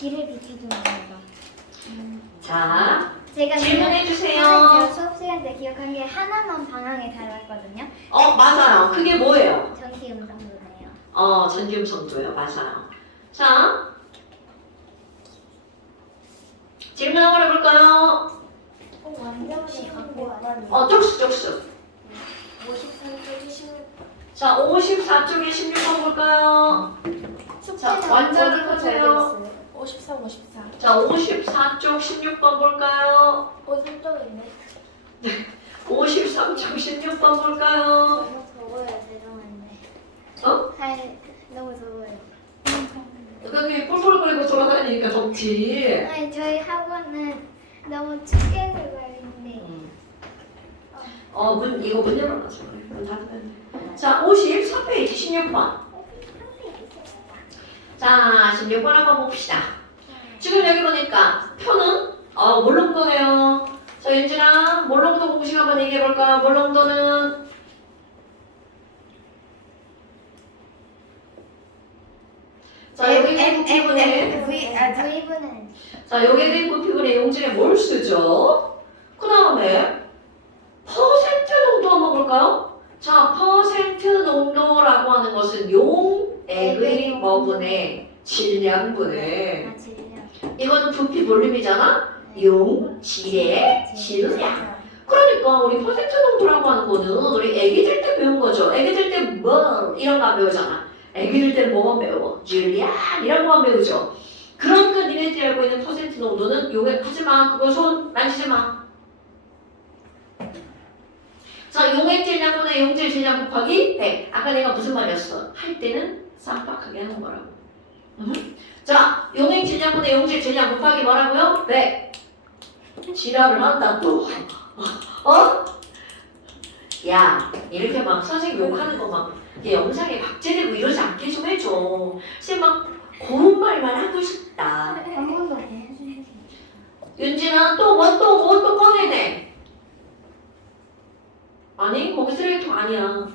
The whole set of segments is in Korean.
길을 비켜주는 거다. 자, 제가 질문해 주세요. 제가 수업 시간 때 기억한 게 하나만 방향이 달랐거든요. 맞아요. 그게 뭐예요? 전기 음성도네요. 전기음성도요. 맞아요. 자, 질문 한번 해볼까요? 완전히 갖고 와야 쪽수. 53쪽이 16. 자, 54쪽에 16번 볼까요? 자, 완전히 보세요. 53, 54. 자, 54쪽 16번 볼까요? 53쪽이 있네. 53쪽 16번 볼까요? 너무 더워요, 죄송한데. 어? 너무 더워요. 그게 뿔뿔거리고 돌아다니니까 덥지. 아니, 저희 학원은 너무 춥게 들어있는데. 이거 문 열어놔서 그래. 문 닫으면 돼. 자, 54페이지 16번. 자, 16번 한번 봅시다. 지금 여기 보니까 표는 몰롱도네요. 자, 윤진아, 몰롱도 공식 한번 얘기해볼까? 몰롱도는 자, 여기 대부피분에 V분은 자, 여기에 대한 부피분의 용질에 뭘 쓰죠? 그 다음에 퍼센트 농도 한번 볼까요? 자, 퍼센트 농도라고 하는 것은 용액의 뭐분의 질량분의 질량. 이거는 부피 볼륨이잖아? 용, 질의 질량. 그러니까 우리 퍼센트 농도라고 하는 거는 우리 애기들 때 배운 거죠. 애기들 때 뭐 이런 거 안 배우잖아. 애기들 때 뭐만 배워? 질량 이런 거만 배우죠. 그러니까 니네들이 알고 있는 퍼센트 농도는 용액 하지마. 그거 손 만지지 마. 자, 용액 질량분의 용질 질량 곱하기 100. 아까 내가 무슨 말이었어? 할 때는 쌈박하게 하는 거라고. 자, 용액 질량분의 용질 질량 곱하기 뭐라고요? 100. 지랄을 한다 또. 야, 이렇게 막 선생님 욕하는 거 막 영상에 박제되고 이러지 않게 좀 해줘. 선생님 막 고운 말만 하고 싶다. 한 번도 안 해주세요. 윤진아 또 꺼내네. 아니 거기 쓰레기통 아니야.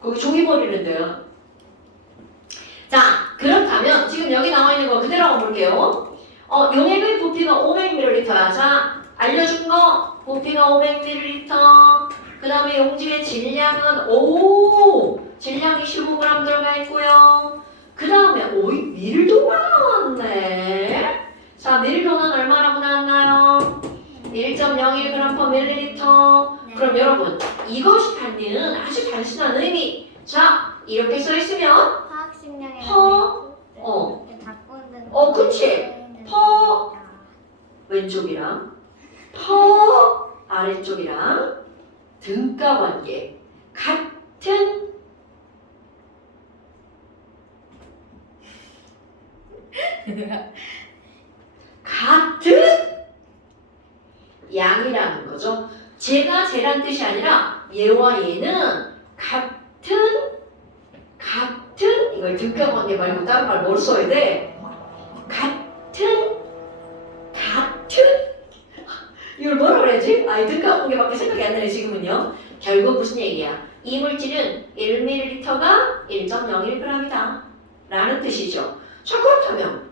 거기 종이 버리는 데야. 자, 그렇다면 지금 여기 나와 있는 거 그대로 한번 볼게요. 용액의 부피가 500ml야. 자, 알려준 거 부피가 500ml. 그 다음에 용질의 질량은 질량이 15g 들어가 있고요. 그 다음에 밀도가 나왔네. 자, 밀도는 얼마라고 나왔나요? 1.01g/ml. 그럼 여러분 이것이 담는 아주 단순한 의미. 자, 이렇게 써 있으면 화학식량에 그치. 왼쪽이랑 아래쪽이랑 등가 관계 같은 양이라는 거죠. 쟤란 뜻이 아니라 얘와 얘는 같은 이걸 등가 관계 말고 다른 말 뭘 써야 돼? 같은 이걸 뭐라 그래야지? 등가 관계밖에 생각이 안 나네 지금은요. 결국 무슨 얘기야? 이 물질은 1ml가 1.01g이다 라는 뜻이죠. 자, 그렇다면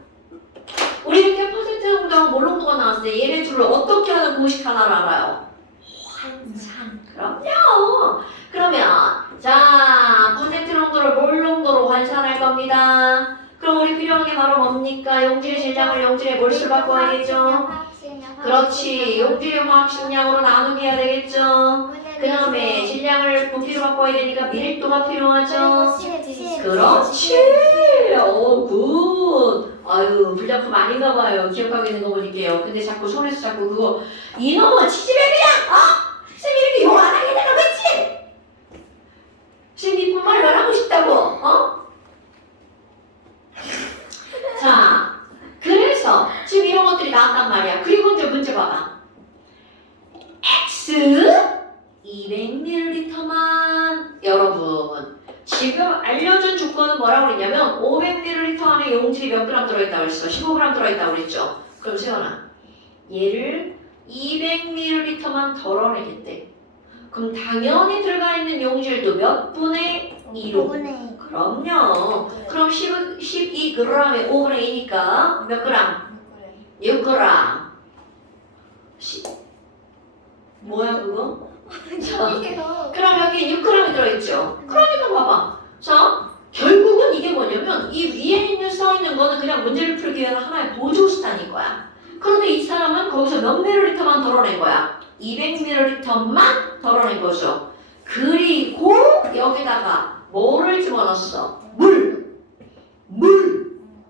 우리 이렇게 퍼센트 농도하고 몰롱도가 나왔을 때 얘네 둘을 어떻게 하는 공식 하나를 알아요? 환산. 그럼요. 그러면 자, 퍼센트 농도를 몰롱도로 환산할 겁니다. 그럼 우리 필요한 게 바로 뭡니까? 용질의 질량을 용질의 몰수로 바꿔야겠죠. 그렇지. 용질의 화학식량으로 나누게 해야 되겠죠. 그 다음에 질량을 부피로 바꿔야 되니까 밀도가 필요하죠. 그렇지. 굿. 아유, 불량품 아닌가 봐요. 기억하고 있는 거 보니까요. 근데 자꾸 손에서 자꾸 그거 이놈은 치즈백이야. 쌤이 이렇게 욕 안 하게 되라고 했지? 쌤 이쁜 말만 하고 싶다고. 자, 그래서 지금 이런 것들이 나왔단 말이야. 그리고 이제 문제 봐봐. X 200ml만 여러분 지금 알려준 조건은 뭐라고 그랬냐면 500ml 안에 용질이 몇 그램 들어있다고 그랬어? 15g 들어있다고 그랬죠? 그럼 세연아 얘를 200ml만 덜어내겠대. 그럼 당연히 들어가 있는 용질도 몇 분의 2로. 5분의 그럼요. 그럼 12g에 5분의 2니까 몇 그램? 6g. 뭐야 그거? 자, 2. 그럼 여기 6g이 들어있죠. 그러니까 봐봐. 자, 결국은 이게 뭐냐면 이 위에 있는 써있는 거는 그냥 문제를 풀기 위한 하나의 보조수단인 거야. 그런데 이 사람은 거기서 몇 밀리리터만 덜어낸 거야. 200ml만 덜어낸 거죠. 그리고 여기다가 뭐를 집어넣었어? 물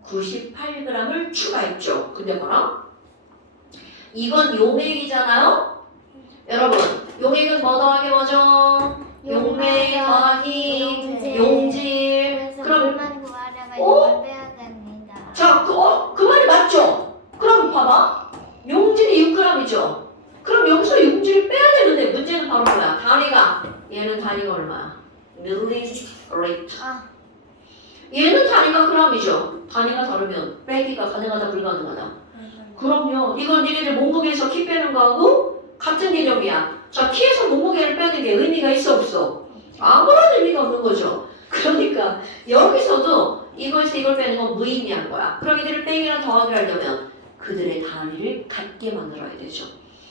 98g을 추가했죠. 근데 뭐라? 이건 용액이잖아요. 여러분, 용액은 뭐 더하기 뭐죠? 용맥 더하기 용질. 그래서 그럼 물만 구하려면 어? 이걸 빼야 됩니다. 자, 그 말이 맞죠? 그럼 봐봐. 용질이 6g이죠. 그럼 여기서 용질을 빼야 되는데 문제는 바로 뭐야? 얘는 단위가 얼마야? 밀리리터. 아, 얘는 단위가 g이죠. 단위가 다르면 빼기가 가능하다 불가능하다. 그럼요. 이건 니네들 몸무게에서 키 빼는 거하고 같은 개념이야. 자, 키에서 몸무게를 빼는 게 의미가 있어 없어? 아무런 의미가 없는 거죠. 그러니까 여기서도 이거에서 이걸 빼는 건 무의미한 거야. 그럼 이들을 빼기나 더하기를 하려면 그들의 단위를 같게 만들어야 되죠.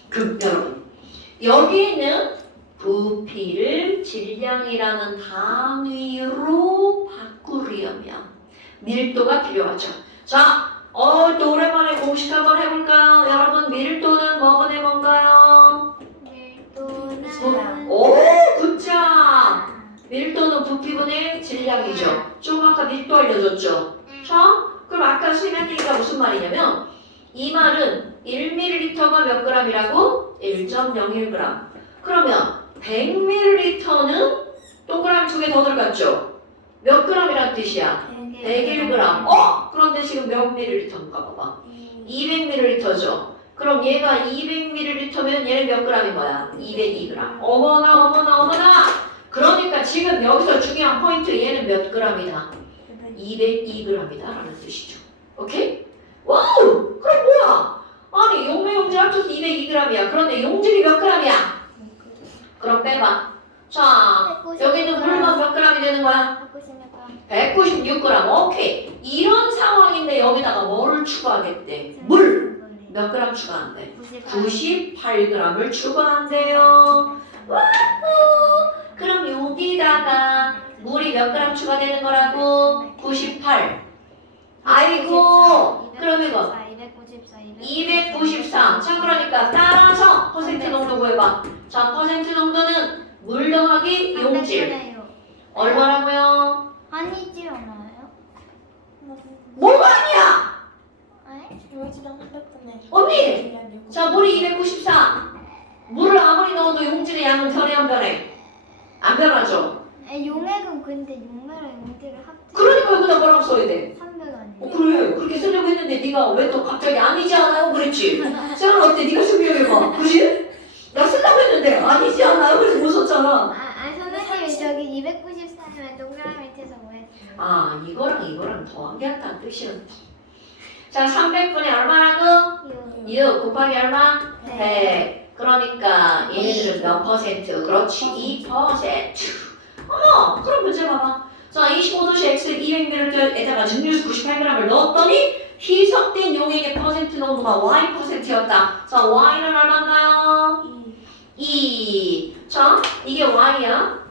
그럼 여러분, 여기에는 부피를 질량이라는 단위로 바꾸려면 밀도가 필요하죠. 자, 또 오랜만에 공식 한번 해볼까요? 여러분, 밀도는 뭐분의 뭔가요? 밀도는 오, 굿잡! 밀도는 부피분의 질량이죠. 좀 아까 밀도 알려줬죠. 자, 그럼 아까 시멘티가 무슨 말이냐면 이 말은 1ml가 몇 g이라고? 1.01g. 그러면 100ml는 동그라미 2개 더 들어갔죠? 몇 g이란 뜻이야? 101g. 그런데 지금 몇 ml인가 봐봐. 200ml죠. 그럼 얘가 200ml면 얘는 몇 g인 거야? 202g. 어머나. 그러니까 지금 여기서 중요한 포인트 얘는 몇 g이다? 202g이다 라는 뜻이죠. 오케이? 와우! 그럼 뭐야? 아니 용매 용질 합쳐서 202g이야. 그런데 용질이 몇 g이야? 그럼 빼봐. 자, 여기는 물만 몇 g이 되는 거야? 196g. 오케이. 이런 상황인데 여기다가 뭐를 추가하겠대? 물! 몇 g 추가한대? 98g을 추가한대요. 와우! 그럼 여기다가 물이 몇 g 추가되는 거라고? 98. 아이고! 그럼 이거 293. 자, 그러니까 따라서 퍼센트 농도 구해봐. 자, 퍼센트 농도는 물 더하기 용질. 얼마라고요? 아니지 않아요? 뭐가 아니야? 용지랑 300분의 언니! 자, 물이 294. 물을 아무리 넣어도 용질의 양은 변해 안 변해? 안 변하죠? 용액은 근데 용매랑 용질을 합쳐 그러니까 여기다 뭐라고 써야 돼? 300 아니에요? 그래. 그렇게 쓰려고 했는데 네가 왜 또 갑자기 아니지 않아요? 그랬지? 쌤은 어때? 네가 설명해봐. 그지? 나 쓰려고 했는데 아니지 않아요? 그래서 못 썼잖아. 선생님이 저기 294면 동그라미 밑에서 뭐 했어요? 아, 이거랑 더하기한다는 뜻이었네. 자, 300분의 얼마라고? 6 곱하기 얼마? 100. 그러니까 얘네들은 몇 퍼센트? 그렇지, 2%. 그럼 문제 봐봐. 자, 25도씨 X 200ml에다가 증류수 98g을 넣었더니 희석된 용액의 퍼센트 농도가 Y%였다. 자, Y는 얼마인가요? 2. 자, 이게 Y야.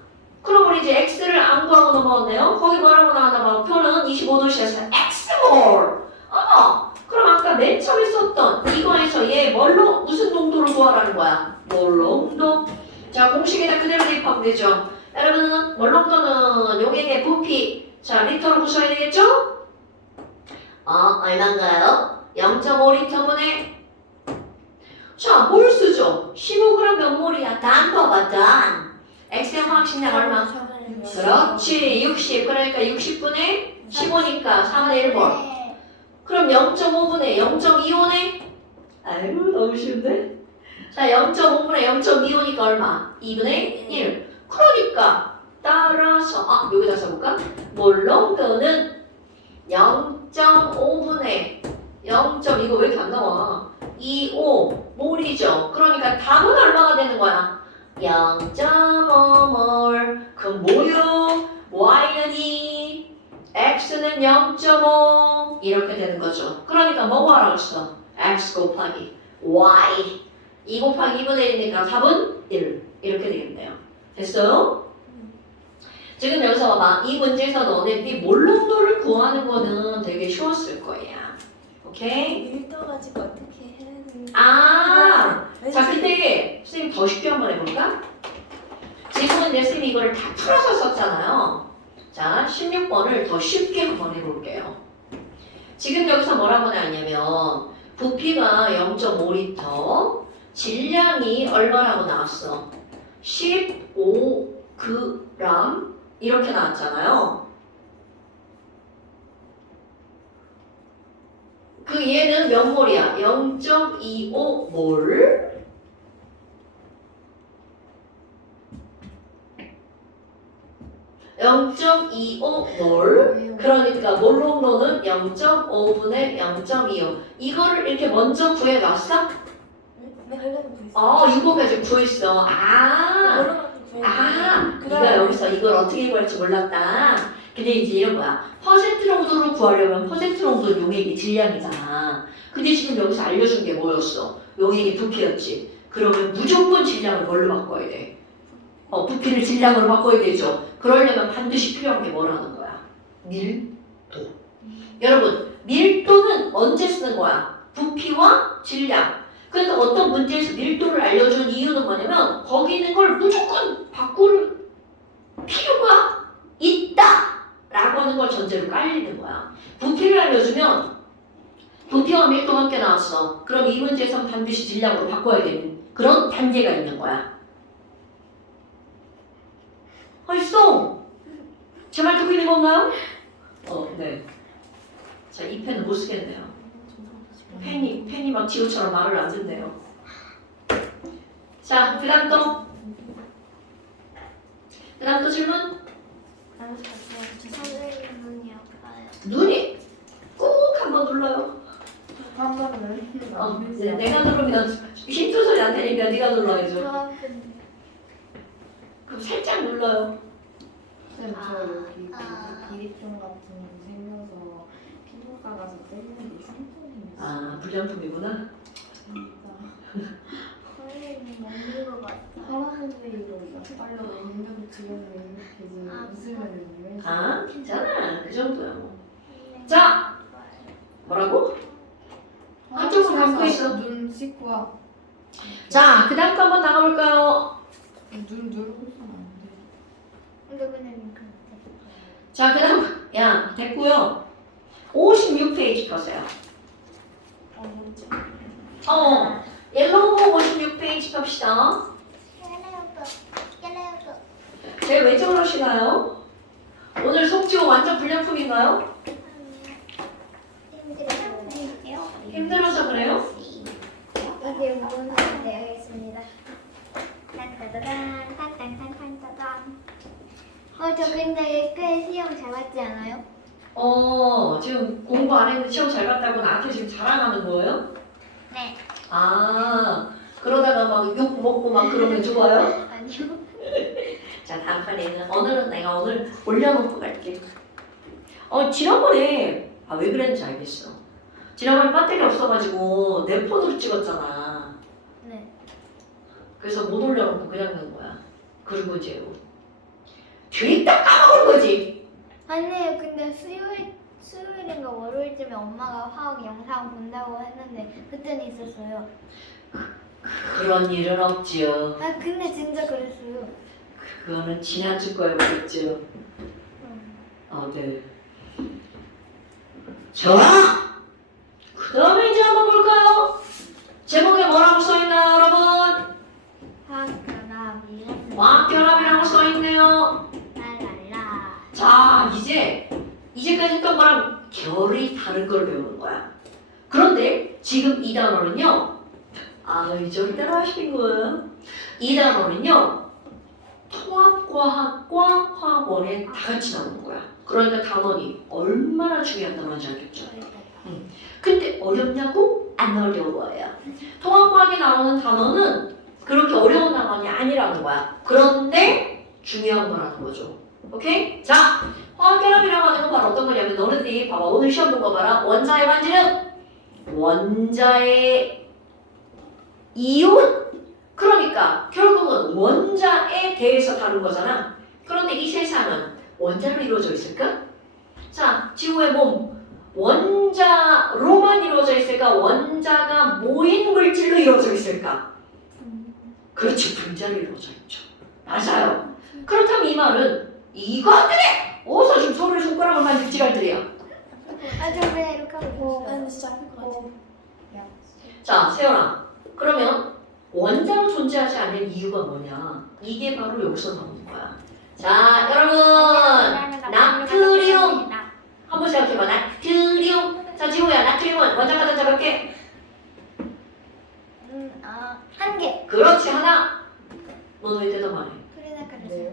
그럼 우리 이제 X를 안 구하고 넘어왔네요. 거기 뭐라고 나왔나 봐. 표는 25도씨에서 X몰. 그럼 아까 맨 처음에 썼던 이거에서 얘 뭘로 무슨 농도를 구하라는 거야? 몰농도. 자, 공식에다 그대로 대입하면 되죠. 여러분, 몰농도는 용액의 부피. 자, 리터로 구셔야 되겠죠? 얼마인가요? 0.5리터분의. 자, 몰 쓰죠. 15g 몇 몰이야? 단 봐봐, 단. X의 화학식량 얼마? 그렇지, 60. 그러니까 60분의 15니까 4분의 1몰. 그럼 0.5분의 0.25네? 아이고, 너무 쉬운데? 자, 0.5분의 0.25니까 얼마? 2분의 1. 그러니까 따라서 여기다 써볼까? 몰농도는 0.5분의 0. 이거 왜 이렇게 안 나와? 25 몰이죠. 그러니까 답은 얼마가 되는 거야? 0.5몰. 그럼 뭐요? Y 0.5 이렇게 되는 거죠. 그러니까 뭐 구하라고 했어? x 곱하기 y 2 곱하기 2분의 1이니까 답은 1 이렇게 되겠네요. 됐어요? 지금 여기서 봐봐. 이 문제에서 너네들이 몰롱도를 구하는 거는 되게 쉬웠을 거야. 오케이? 밀도 가지고 어떻게 해야 되는지. 자 근데 선생님 더 쉽게 한번 해볼까? 지금은 이제 선생님이 이거를 다 풀어서 썼잖아요. 자 16번을 더 쉽게 한번 해볼게요. 지금 여기서 뭐라고 나왔냐면 부피가 0.5리터 질량이 얼마라고 나왔어? 15g 이렇게 나왔잖아요. 그 얘는 몇 몰이야? 0.25몰. 0.25몰. 그러니까 몰롱도는 0.5분의 0.25. 이거를 이렇게 먼저 구해놨어? 네, 하려고 구했어. 이거 가지고 구했어. 네가 여기서 이걸 어떻게 구할지 몰랐다. 근데 이제 이런 거야. 퍼센트 정도를 구하려면 퍼센트 정도는 용액이 질량이잖아. 근데 지금 여기서 알려준 게 뭐였어? 용액이 부피였지. 그러면 무조건 질량을 뭘로 바꿔야 돼? 부피를 질량으로 바꿔야 되죠. 그러려면 반드시 필요한 게 뭐라는 거야? 밀도. 여러분, 밀도는 언제 쓰는 거야? 부피와 질량. 그러니까 어떤 문제에서 밀도를 알려준 이유는 뭐냐면 거기 있는 걸 무조건 바꿀 필요가 있다! 라고 하는 걸 전제로 깔리는 거야. 부피를 알려주면 부피와 밀도가 함께 나왔어. 그럼 이 문제에선 반드시 질량으로 바꿔야 되는 그런 단계가 있는 거야. 있어! 제 말 듣고 있는 건가요? 네. 자, 이 펜은 못 쓰겠네요. 펜이 막 지우처럼 말을 안 듣네요. 자, 그 다음 또 질문? 선생님 눈이 아파요. 눈이 꼭 한번 눌러요. 한 번은. 네, 내가 누르면 힘든 소리 안 되니까 네가 눌러야죠. 그럼 살짝 눌러요. 쌤, 저 여기 비리병 같은 거 생겨서 피부과 가서 때리는 게 상처입니다. 불량품이구나. 선생님 먹는 것 같아. 할아버지로 빨려 인형 지금 이렇게 웃으면 괜찮아. 그 정도야 뭐. 자! 뭐라고? 한쪽으로 감고 있어. 눈 씻고 와. 자, 그 다음 거 한번 나가볼까요? 눈 누르고 있으면 안 돼. 근데 그냥 그렇게. 자, 그 다음, 됐고요. 56페이지 펴세요. 뭐지? 옐로우 56페이지 펴시다. 제 왜 저러시나요? 오늘 속지호 완전 불량품인가요? 힘들어서 그래요? 여기 문을 내야겠습니다. 딴따다단 딴딴딴딴따단. 저 근데 꽤 시험 잘 봤지 않아요? 지금 공부 안 했는데 시험 잘 봤다고 나한테 지금 자랑하는 거예요? 네. 그러다가 막 욕 먹고 막 그러면 좋아요? 아니요. 자, 다음 판에는 오늘은 내가 오늘 올려놓고 갈게. 지난번에 왜 그랬는지 알겠어. 지난번에 배터리 없어가지고 내 폰으로 찍었잖아. 네. 그래서 못 올려놓고 그냥 넣은 거야. 그리고 이제 되게 딱 까먹은 거지. 아니에요. 근데 수요일인가 월요일쯤에 엄마가 화학 영상 본다고 했는데 그때는 있었어요. 그런 일은 없지요. 근데 진짜 그랬어요. 그거는 지난주 거였겠죠. 네. 자, 그 다음에 이제 한번 볼까요? 제목에 뭐라고 써있나요, 여러분? 화학결합이 화학결합이라고 써있네요. 랄랄라. 자, 이제까지 했던 거랑 결이 다른 걸 배우는 거야. 그런데 지금 이 단어는요. 절대로 하시는 거예요. 이 단어는요. 통합과학과 화학원에 다 같이 나오는 거야. 그러니까 단원이 얼마나 중요한 단어인지 알겠죠? 근데 어렵냐고? 안 어려워요. 통합과학에 나오는 단어는 그렇게 어려운 단어이 아니라는 거야. 그런데 중요한 거라는 거죠. 오케이? 자, 화학결합이라고 하는 건 바로 어떤 거냐면 너네들이 봐봐. 오늘 시험 본 거 봐라. 원자의 반지는 원자의 이온. 그러니까 결국은 원자에 대해서 다룬 거잖아. 그런데 이 세상은 원자로 이루어져 있을까? 자, 지구의 몸 원자로만 이루어져 있을까? 원자가 모인 물질로 이루어져 있을까? 그렇지, 분자로 이루어져 있죠. 맞아요. 그렇다면 이 말은 이것들이 어서 좀 서로의 손가락을 만질 지랄들이야. 아, 저 그냥 이렇게 하고 자, 세연아. 그러면 원자로 존재하지 않는 이유가 뭐냐? 이게 바로 여기서 나오는 거야. 자, 여러분. 나트륨. 한번 생각해봐. 나트륨. 자, 지호야. 나트륨은 원자가 전자 몇 개? 한 개. 그렇지, 하나. 너는 왜 대답 안 해? 그래.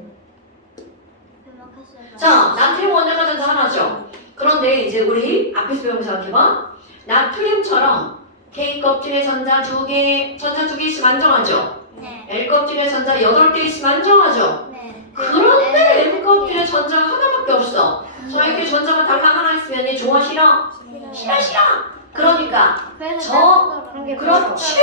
자, 나트륨 원자가 전자 하나죠. 그런데 이제 우리 앞에서 배운 거 생각해봐. 나트륨처럼 K 껍질에 전자 두 개 있으면 안정하죠. 네. L 껍질에 전자 8개 있으면 안정하죠. 네. 그런데 M 껍질에 전자가 하나밖에 없어. 자, 이렇게 전자가 달랑 하나 있으면 얘 좋아 싫어? 싫어. 그러니까 그렇지.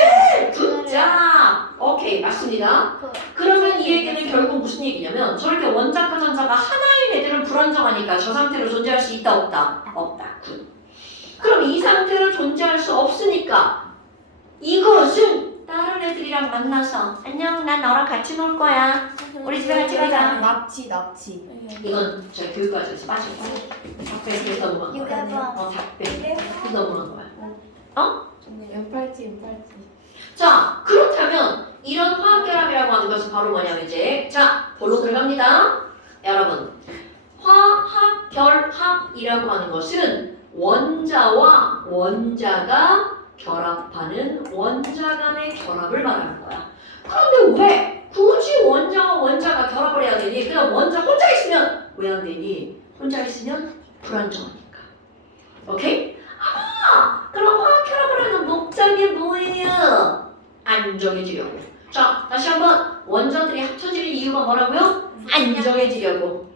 굿자. 오케이, 맞습니다. 그러면 이 얘기는 결국 무슨 얘기냐면 저렇게 원자과 전자가 하나인 애들은 불안정하니까 저 상태로 존재할 수 있다 없다? 없다. 굿. 그럼 이 상태로 존재할 수 없으니까 이것은 다른 애들이랑 만나서 안녕, 난 너랑 같이 놀 거야. 우리 집에 같이 가자. 납치. 이건 저희 교육과정에서 빠진 거야. 답변에서 넘어간 거야. 답변. 넘어간 거야. 연팔찌. 자, 그렇다면 이런 화학결합이라고 하는 것은 바로 뭐냐면 이제 자, 본론 들어갑니다. 여러분, 화학결합이라고 하는 것은 원자와 원자가 결합하는 원자 간의 결합을 말하는 거야. 그런데 왜 굳이 원자와 원자가 결합을 해야 되니? 그냥 원자 혼자 있으면 왜 안 되니? 혼자 있으면 불안정하니까. 오케이? 그럼 화학결합을 하는 목적이 뭐예요? 안정해지려고. 자, 다시 한번 원자들이 합쳐지는 이유가 뭐라고요? 안정해지려고.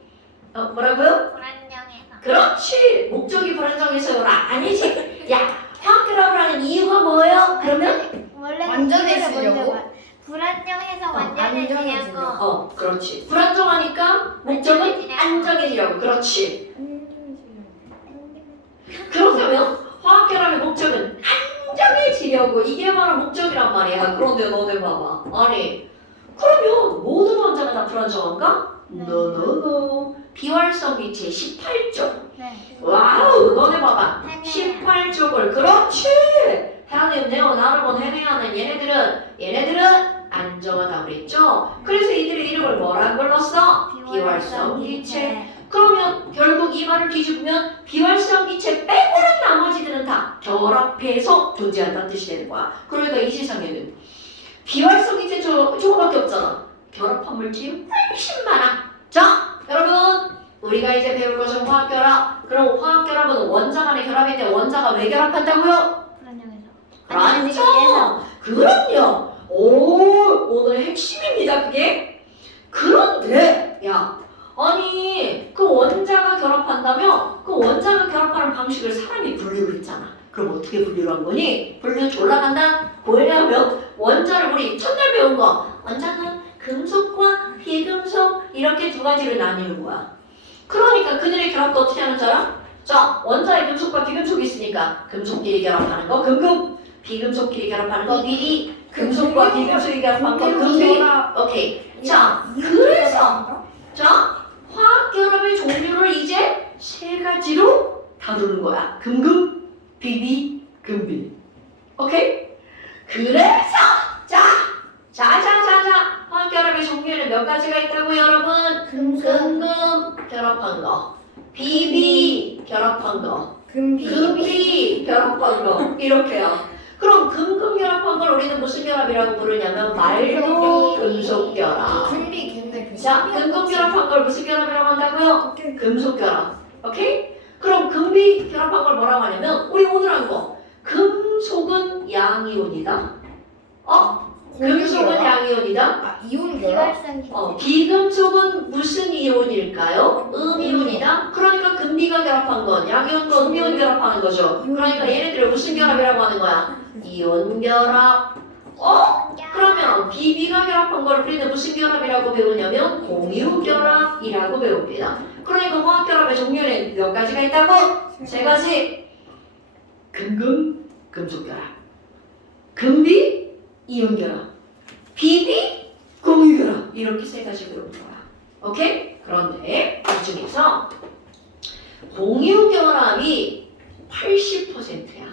뭐라고요? 불안정해서. 그렇지. 목적이 불안정해서요라. 아니지. 야, 화학결합을 하는 이유가 뭐예요? 그러면? 원래는 완전해지려고? 이거를 먼저 불안정해서 완전해지려고. 안정해지려고. 그렇지. 불안정하니까 목적은 안정해지려고. 그렇지. 그렇다면 화학결합의 목적은 안정해지려고. 이게 바로 목적이란 말이야. 그런데 너네 봐봐. 아니, 그러면 모든 원자가 다 불안정한가? 네. 노노노. 비활성 기체 18쪽. 네. 와우, 너네 봐봐. 네. 18쪽을. 그렇지. 해안의 네온, 아르곤, 헤네아는 얘네들은 안정하다고 그랬죠. 그래서 이들의 이름을 뭐라고 불렀어? 비활성 기체. 그러면 결국 이 말을 뒤집으면 비활성 기체 빼고는 나머지들은 다 결합해서 존재한다는 뜻이 되는 거야. 그러니까 이 세상에는 비활성 기체 저거밖에 없잖아. 결합한 물질이 훨씬 많아. 자, 여러분, 우리가 이제 배울 것은 화학결합. 그럼 화학결합은 원자 간의 결합인데 원자가 왜 결합한다고요? 불안정해서. 그렇죠. 그럼요. 오늘 핵심입니다. 그게. 그런데 야, 아니 그 원자가 결합한다며? 그 원자가 결합하는 방식을 사람이 분류를 했잖아. 그럼 어떻게 분류를 한 거니? 분류 졸라 간단. 뭐냐면 원자를 우리 첫날 배운 거 원자는 금속과 비금속 이렇게 두 가지를 나뉘는 거야. 그러니까 그들의 결합도 어떻게 하는 줄 알아? 자, 원자에 금속과 비금속이 있으니까 금속끼리 결합하는 거 금금, 비금속끼리 결합하는 거 비리, 금속과 비금속이 결합하는 거 금비. 오케이. 자, 그래서 자, 화학결합의 종류를 이제 세 가지로 다루는 거야. 금금, 비비, 금비. 오케이? 그래서 자, 화학결합의 종류에는 몇 가지가 있다고요, 여러분? 금금 결합한 거, 비비 결합한 거, 금비 결합한 거 이렇게요. 그럼 금금 결합한 걸 우리는 무슨 결합이라고 부르냐면 말도 금속 결합. 금비 걔네 자, 금금 결합한 걸 무슨 결합이라고 한다고요? 금속 결합. 오케이? 그럼 금비 결합한 걸 뭐라고 하냐면 우리 오늘 한 거 금속은 양이온이다. 금속은 양이온이다. 아 이온결합? 비활성기. 비금속은 무슨 이온일까요? 음이온이다. 그러니까 금비가 결합한 건 양이온과 음이온 결합하는 거죠. 그러니까 얘네들을 무슨 결합이라고 하는 거야? 이온 결합. 그러면 비비가 결합한 걸 우리는 무슨 결합이라고 배우냐면 공유 결합이라고 배웁니다. 그러니까 화학 결합의 종류는 몇 가지가 있다고? 세 가지. 금금 금속 결합. 금비 이온 결합. 비비 공유 결합. 이렇게 세 가지 배우는 거야. 오케이? 그런데 그 중에서 공유 결합이 80%야.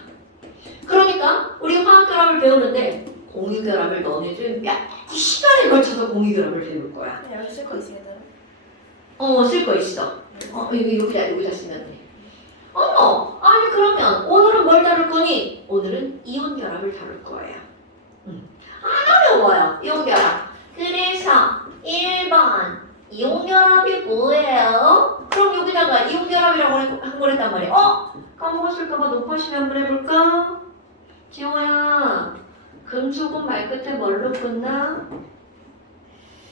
그러니까 우리 화학 결합을 배우는데 공유 결합을 너네들 몇 시간에 걸쳐서 공유 결합을 배울 거야. 여기 쓸 거 있어요. 쓸 거 있어. 여기다 쓰면 돼. 아니 그러면 오늘은 뭘 다룰 거니? 오늘은 이온 결합을 다룰 거예요. 안 어려워요. 이온 결합. 그래서 1번 이온 결합이 뭐예요? 그럼 여기다가 이온 결합이라고 한 걸 했단 말이야. 까먹었을까봐 높아시면 한번 해볼까? 지호야, 금속은 말 끝에 뭘로 끝나?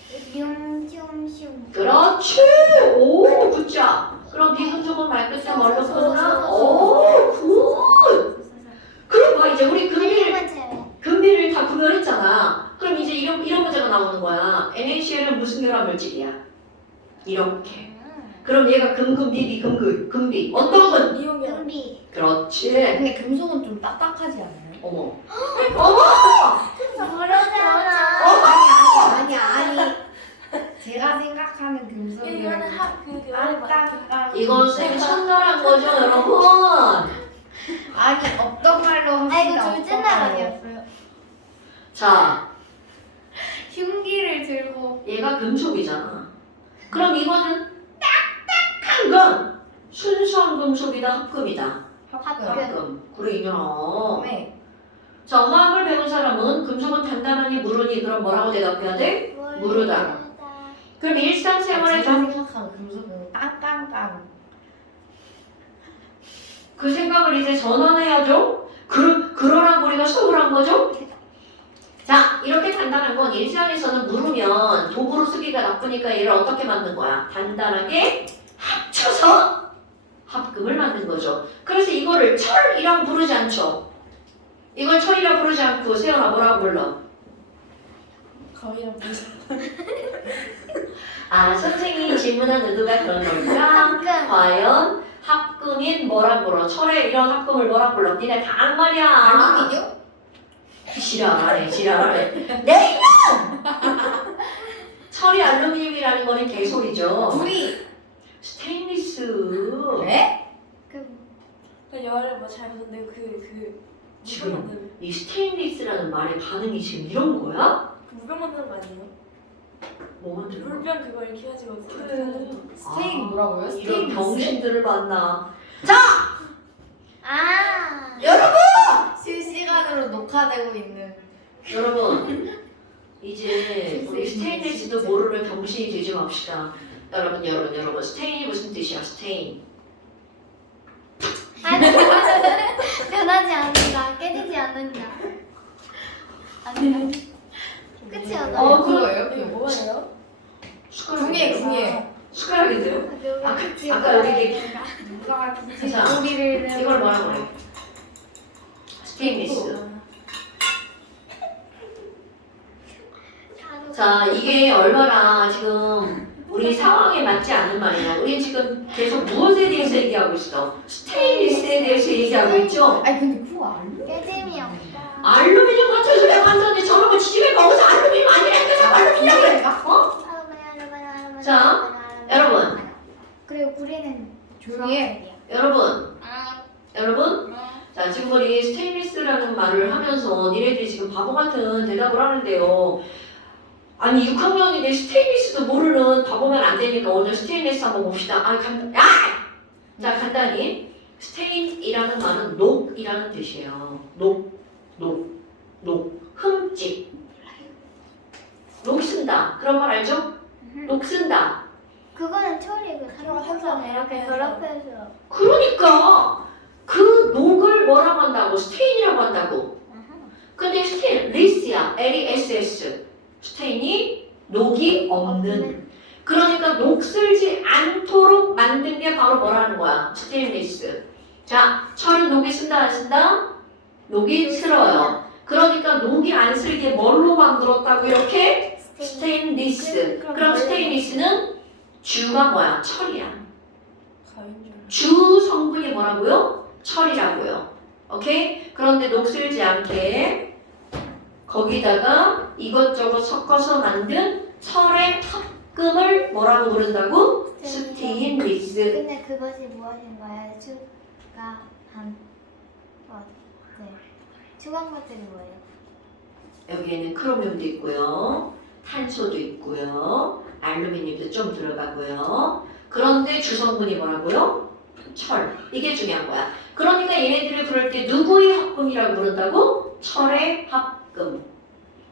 슝슝슝. 그렇지. 오, 굿자. 그럼 비금속은 말 끝에 뭘로 끝나? 오, 굿. 그럼 봐 이제 우리 금비를 다 구별했잖아. 그럼 이제 이런 문제가 나오는 거야. NaCl은 무슨 결합 물질이야? 이렇게. 그럼 얘가 금비. 어떤 건? 이용결합. 금비. 그렇지. 근데 금속은 좀 딱딱하지 않아요? 어머. 모르잖아. 아니 제가 생각하는 금속은 이거는 딱딱한 이것은 천널한 거죠, 여러분. 아니 없던 말로 합시다. 이거 없던 둘째 말로. 나라였어요. 자, 흉기를 들고 얘가 금속이잖아. 그럼 이거는 딱딱한 건 순수한 금속이다, 합금이다. 합금. 그래, 이년아. 네. 자, 화학을 배운 사람은 금속은 단단하니 무르니 그럼 뭐라고 대답해야 돼? 무르다. 그럼 일상생활에 제가 좀 생각하는 금속은 깡깡깡. 그 생각을 이제 전환해야죠. 그러라고 우리가 수업을 한 거죠. 자, 이렇게 단단한 건 일상에서는 무르면 도구로 쓰기가 나쁘니까 얘를 어떻게 만든 거야? 단단하게 합쳐서 합금을 만든 거죠. 그래서 이거를 철이랑 부르지 않죠. 이걸 철이라 부르지 않고 세연아 뭐라고 불러? 거의랑 비슷. 선생님이 질문한 의도가 그런 걸까? 합금. 과연 합금인 뭐라 불러? 철의 이런 합금을 뭐라 불러? 니네 다 한 말이야. 알루미늄? 지랄하네. 내 이름! 철이 알루미늄이라는 거는 개소리죠. 둘이. 스테인리스. 네? 그 열을 뭐 잘못했는데 그 지금 무병 만드는 이 스테인리스라는 말의 반응이 지금 이런 거야? 무병 만드는 거 아니에요? 뭐 만드는 거야? 물병 그걸 이렇게 해가지고 그래. 스테인 뭐라고요? 이런 스테인 병신들을 만나. 여러분. 실시간으로 녹화되고 있는. 여러분 이제 우리 스테인리스도 모르는 병신이 되지 맙시다. 여러분 스테인이 무슨 뜻이야? 스테인. 변하지 않는다. 깨지지 않는다. 아니요. 끝이 안 나요. 그거예요? 이게 뭐예요? 궁예. 숟가락인데요? 아까 여기 얘기 누가 굳이 자, 소리를 이걸 뭐라고 그래? 스테인리스. 자, 이게 얼마나 지금 우리 상황에 맞지 않는 말이야. 우리 지금 계속 무엇에 대해서 얘기하고 있어? 스테인리스에 대해서 얘기하고 있죠? 아니 근데 그거 알루? 깨짐이 없다. 알루미늄 같은 소리 완전히 저런 거 지집에 먹어서 알루미늄 아니라니까 자꾸 알루미늄이라고 해. 자, 여러분. 그리고 구리는 조용히 해. 여러분. 자, 지금 우리 스테인리스라는 말을 하면서 니네들이 지금 바보 같은 대답을 하는데요. 아니 6학년인데 스테인리스도 모르는 바보면 안 되니까 오늘 스테인리스 한번 봅시다. 자, 간단히 스테인이라는 말은 녹이라는 뜻이에요. 녹, 흠집. 녹 쓴다. 그런 말 알죠? 녹 쓴다. 그거는 철이고 산소랑 이렇게 결합해서 그러니까 그 녹을 뭐라고 한다고? 스테인이라고 한다고. 근데 스테인리스야. LESS. 스테인이 녹이 없는. 그러니까 녹슬지 않도록 만든 게 바로 뭐라는 거야? 스테인리스. 자, 철은 녹이 쓴다 안 쓴다? 녹이 슬어요. 그러니까 녹이 안 슬게 뭘로 만들었다고 이렇게? 스테인리스. 그럼 스테인리스는 주가 뭐야? 철이야. 가인 줄. 주 성분이 뭐라고요? 철이라고요. 오케이? 그런데 녹슬지 않게 거기다가 이것저것 섞어서 만든 철의 합금을 뭐라고 부른다고? 스테인리스. 근데 그것이 무엇인가요? 추가한 것들. 추가한 것들이 뭐예요? 여기에는 크로뮴도 있고요. 탄소도 있고요. 알루미늄도 좀 들어가고요. 그런데 주성분이 뭐라고요? 철. 이게 중요한 거야. 그러니까 얘네들을 부를 때 누구의 합금이라고 부른다고? 철의 합금.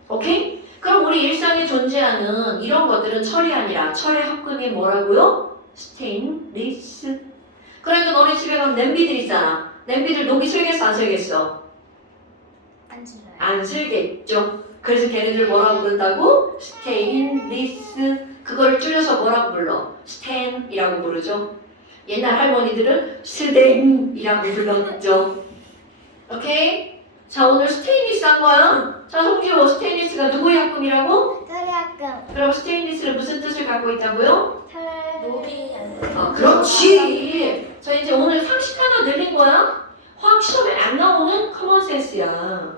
오케이? 그럼 우리 일상에 존재하는 이런 것들은 철이 아니라 철의 합금이 뭐라고요? 스테인리스. 그러니까 너네 집에 가면 냄비들 있잖아. 냄비들 녹이 슬겠어 안 슬겠어? 안 줄어요. 안 슬겠죠. 그래서 걔네들 뭐라고 부른다고? 스테인리스. 그걸 줄여서 뭐라고 불러? 스텐이라고 부르죠. 옛날 할머니들은 스댕이라고 불렀죠. 오케이? 자, 오늘 스테인리스 한 거야. 자, 송지호, 스테인리스가 누구의 합금이라고? 철의 합금. 그럼 스테인리스는 무슨 뜻을 갖고 있다고요? 철. 녹이 아니라. 그렇지. 자, 이제 오늘 상식 하나 늘린 거야. 화학 시험에 안 나오는 커먼 센스야.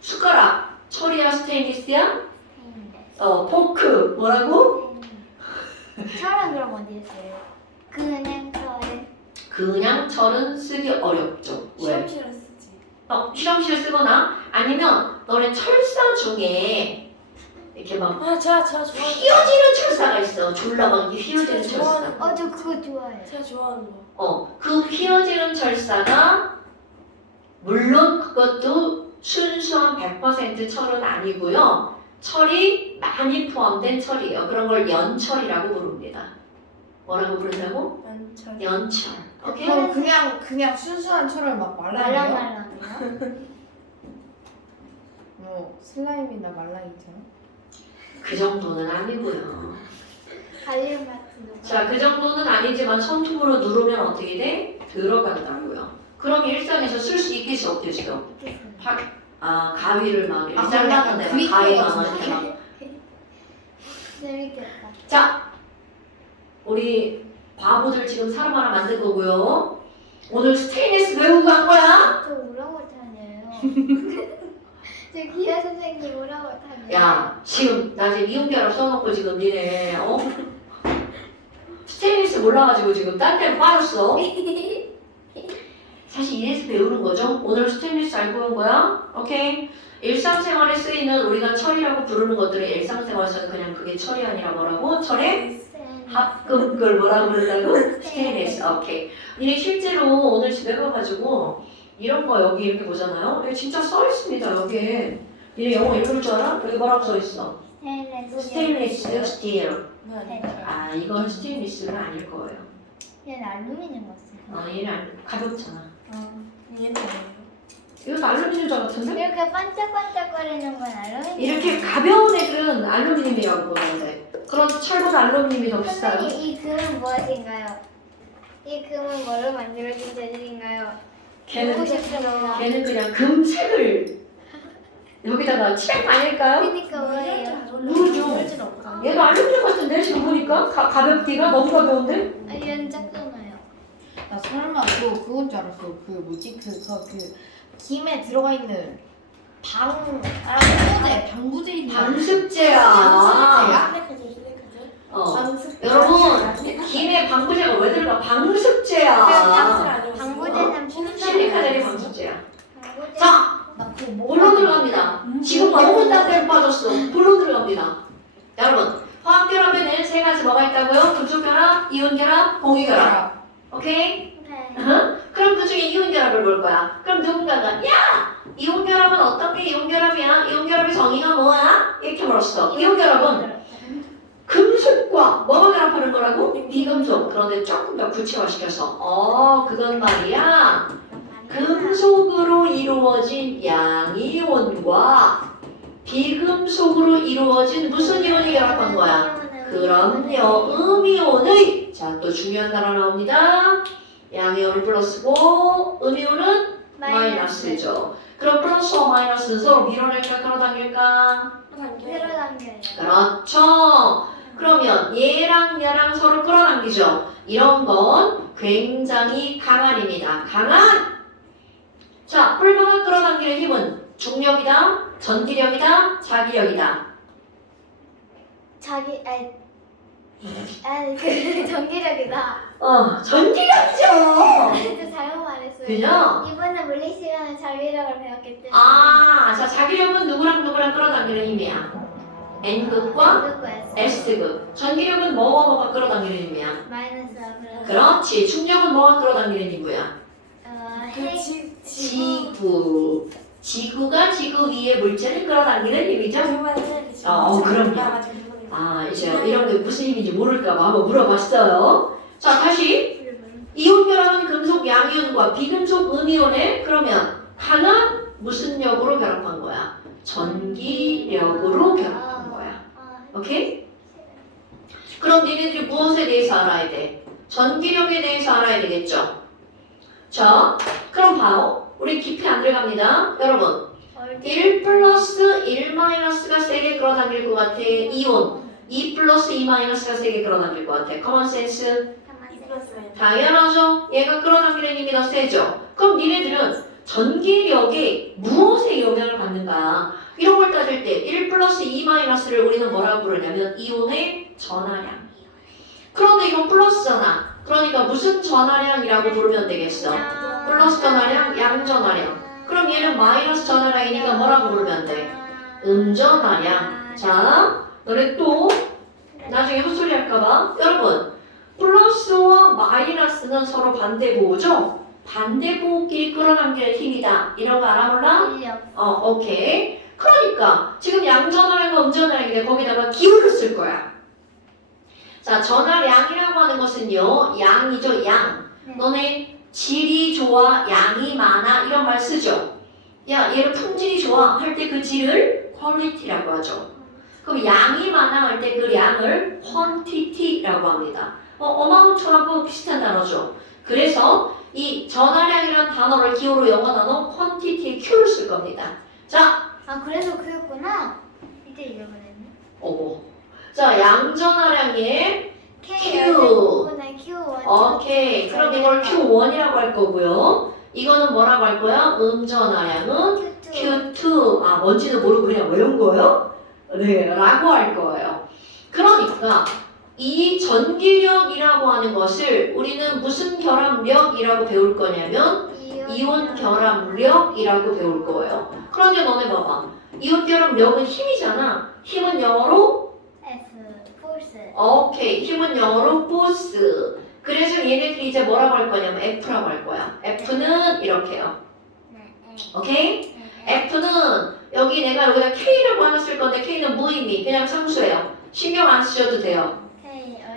숟가락, 철이야, 스테인리스야? 포크, 뭐라고? 철은 그럼 어디 있어요? 그냥 철은 그냥 철은 쓰기 어렵죠. 왜? 시험실에 쓰지. 실험실에 쓰거나 아니면 너네 철사 중에 이렇게 막 제가 좋아하는. 휘어지는 철사가 있어. 졸라 막 이렇게 휘어지는 제가 철사. 좋아하는. 저 그거 좋아해요. 제가 좋아하는 거. 그 휘어지는 철사가 물론 그것도 순수한 100% 철은 아니고요. 철이 많이 포함된 철이에요. 그런 걸 연철이라고 부릅니다. 뭐라고 부른다고? 만철. 연철. 오케이? 그럼 그냥 순수한 철을 막 말라내요? 말랑말랑해요. 슬라임이나 말랑이처럼? 그 정도는 아니고요. 갈륨 같은 거. 자, 그 정도는 아니지만 손톱으로 누르면 어떻게 돼? 들어간다고요. 그럼 일상에서 쓸 수 있겠어, 없겠어? 가위를 막 이렇게 잘라서 내가 그리코 가위가 막 같은데? 이렇게 막. 재밌겠다. 자, 우리 바보들 지금 사람 하나 만들 거고요. 오늘 스테인리스 외우고 간 거야. 저 오랑우탄이에요. 저 기아 선생님 오랑우탄이에요. 야, 지금 나 지금 이음결합 써놓고 지금 니네 스테인리스 몰라가지고 지금 딴 데로 빠졌어. 사실 이래서 배우는 거죠. 오늘 스테인리스 알고 온 거야. 오케이. 일상생활에 쓰이는 우리가 철이라고 부르는 것들은 일상생활에서는 그냥 그게 철이 아니라 뭐라고? 철의 합금. 그걸 뭐라고 부른다고? 스테인리스. 오케이. 니네 실제로 오늘 집에 가가지고 이런 거 여기 이렇게 보잖아요. 여기 진짜 써 있습니다. 여기에. 니네 영어 읽을 줄 알아? 여기 뭐라고 써 있어? 스테인리스 스틸. 네. 이건 스테인리스가 아닐 거예요. 얘는 알루미늄 같아요. 얘는 가볍잖아. 얘는 뭐예요? 이것도 알루미늄 같은데? 이렇게 반짝반짝거리는 건 알루미늄. 이렇게 가벼운 애들은 알루미늄이라고 보는데 그런 철보다 알루미늄이 더 비싸요. 선생님, 이 금은 무엇인가요? 이 금은 뭐로 만들어진 재질인가요? 걔는 보고 싶습니다. 걔는 그냥 금색을 여기다가 칠한 거 아닐까요? 그러니까 뭐예요? 모르죠. 얘도 알루미늄 같은데 지금 보니까 가볍기가 너무 가벼운데? 얘는 작잖아요. 나 설마 그건 줄 알았어. 그 뭐지? 그 김에 들어가 있는 방부제 있는 방습제야. 슬리카즈. 여러분 김에 방부제가 왜 들어가? 방습제야. 방부제는 실리카겔이 방습제야. 방부제. 자, 나 그거 물로 들어갑니다. 지금 너무 딴 데로 빠졌어. 물로 들어갑니다. 여러분 화학결합에는 세 가지 뭐가 있다고요? 금속결합, 이온결합, 공유결합. 오케이? 네. 그럼 그 중에 이온결합을 볼 거야. 그럼 누군가가 야! 이온결합은 어떤 게 이온결합이야? 이온결합의 정의가 뭐야? 이렇게 물었어. 이온결합은 금속과 뭐가 결합하는 거라고? 비금속. 그런데 조금 더 구체화시켜서 그건 말이야. 금속으로 이루어진 양이온과 비금속으로 이루어진 무슨 이온이 결합한 거야? 그럼요, 음이온의, 자, 또 중요한 단어 나옵니다. 양이온은 플러스고 음이온은 마이너스죠. 그럼 플러스와 마이너스는 서로 밀어낼까 끌어당길까? 끌어당겨요. 그렇죠. 그러면 얘랑 서로 끌어당기죠. 이런 건 굉장히 강한입니다. 강한! 자, 폴바가 끌어당기는 힘은 중력이다, 전기력이다, 자기력이다. 그 전기력이다. 전기력이죠. 진짜 잘못 말했어요. 그죠? 이번에 물리 시간에 자기력을 배웠기 때문에. 자, 자기력은 누구랑 끌어당기는 힘이야? N극과 S극. 전기력은 뭐가 끌어당기는 힘이야? 마이너스가 그렇지. 충력은 뭐가 끌어당기는 힘이야? 지구. 지구가 지구 위에 물체를 끌어당기는 힘이죠? 그럼요. 이제 이런 게 무슨 힘인지 모를까봐 한번 물어봤어요. 자, 다시. 이온 결합은 금속 양이온과 비금속 음이온에 그러면 강한 무슨力으로 결합한 거야? 전기력으로 결합한 거야. 오케이? 그럼 니네들이 무엇에 대해서 알아야 돼? 전기력에 대해서 알아야 되겠죠? 자, 그럼 봐요. 우리 깊이 안 들어갑니다. 여러분, 1 플러스 1 마이너스가 세게 끌어당길 것 같아. 이온. 2 플러스 2 마이너스가 세게 끌어당길 것 같아. 커먼 센스. 당연하죠. 얘가 끌어당기는 힘이 더 세죠. 그럼 니네들은 전기력이 무엇에 영향을 받는가? 이런 걸 따질 때 1 플러스 2 마이너스를 우리는 뭐라고 부르냐면 이온의 전하량. 그런데 이건 플러스잖아. 그러니까 무슨 전하량이라고 부르면 되겠어? 플러스 전하량, 양전하량. 그럼 얘는 마이너스 전하량이니까 뭐라고 부르면 돼? 음전하량. 자, 너네 또 나중에 헛소리 할까봐. 여러분, 플러스와 마이너스는 서로 반대보호죠? 반대보호끼리 끌어당기는 힘이다. 이런 거 알아 몰라? 오케이. 그러니까 지금 양전하량과 음전하량인데 거기다가 기호를 쓸 거야. 자, 전하량이라고 하는 것은요, 양이죠, 양. 너네 질이 좋아, 양이 많아 이런 말 쓰죠? 야, 얘는 품질이 좋아 할 때 그 질을 퀄리티라고 하죠. 그럼 양이 많아 할 때 그 양을 퀀티티라고 합니다. 어마운트하고 비슷한 단어죠. 그래서 이 전하량이라는 단어를 기호로 영어 단어 퀀티티의 Q를 쓸 겁니다. 자, 그래서 그랬구나. 이제 잊어버렸네. 어머. 자, 양전하량의 Q. 오케이. 그럼 이걸 Q1이라고 할 거고요. 이거는 뭐라고 할 거야? 음전하량은 Q2. 뭔지도 모르고 그냥 외운 거예요? 네, 라고 할 거예요. 그러니까 이 전기력이라고 하는 것을 우리는 무슨 결합력이라고 배울 거냐면 이온 결합력이라고 배울 거예요. 그런데 너네 봐봐. 이온 결합력은 힘이잖아. 힘은 영어로 포스. 오케이. 힘은 영어로 force. 그래서 얘네들이 이제 뭐라고 할 거냐면 F라고 할 거야. F는 이렇게요. 오케이? F는 여기 내가 여기다 K라고 하나 쓸 건데 K는 무의미. 그냥 상수예요. 신경 안 쓰셔도 돼요.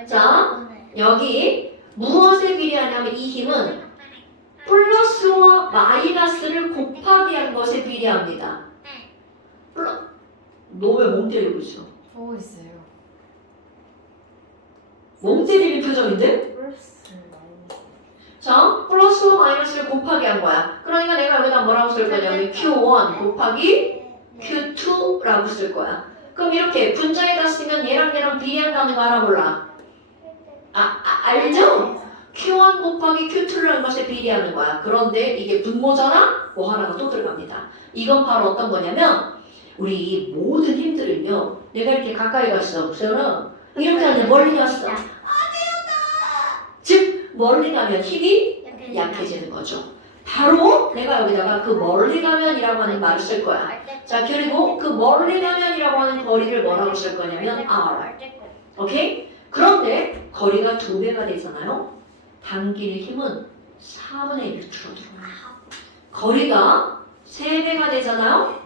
자, 여기 무엇에 비례하냐면 이 힘은 플러스와 마이너스를 곱하기 한 것에 비례합니다. 너 왜 멍 때리고 있어? 보고 있어요. 멍 때리는 표정인데? 플러스 마이너스. 자, 플러스와 마이너스를 곱하기 한 거야. 그러니까 내가 여기다 뭐라고 쓸 거냐면 Q1 곱하기 Q2라고 쓸 거야. 그럼 이렇게 분자에다 쓰면 얘랑 비례한다는 거 알아 몰라? 알죠? Q1 곱하기 Q2라는 것에 비례하는 거야. 그런데 이게 분모잖아? 뭐 하나가 또 들어갑니다. 이건 바로 어떤 거냐면 우리 모든 힘들은요. 내가 이렇게 가까이 갔어. 세연아 이렇게 하는데 멀리 갔어. 즉 멀리 가면 힘이 약해지는 거죠. 바로 내가 여기다가 그 멀리 가면이라고 하는 말을 쓸 거야. 자, 그리고 그 멀리 가면이라고 하는 거리를 뭐라고 쓸 거냐면 R. 오케이? 그런데 거리가 2배가 되잖아요. 당기는 힘은 4분의 1로 줄어들어요. 거리가 3배가 되잖아요.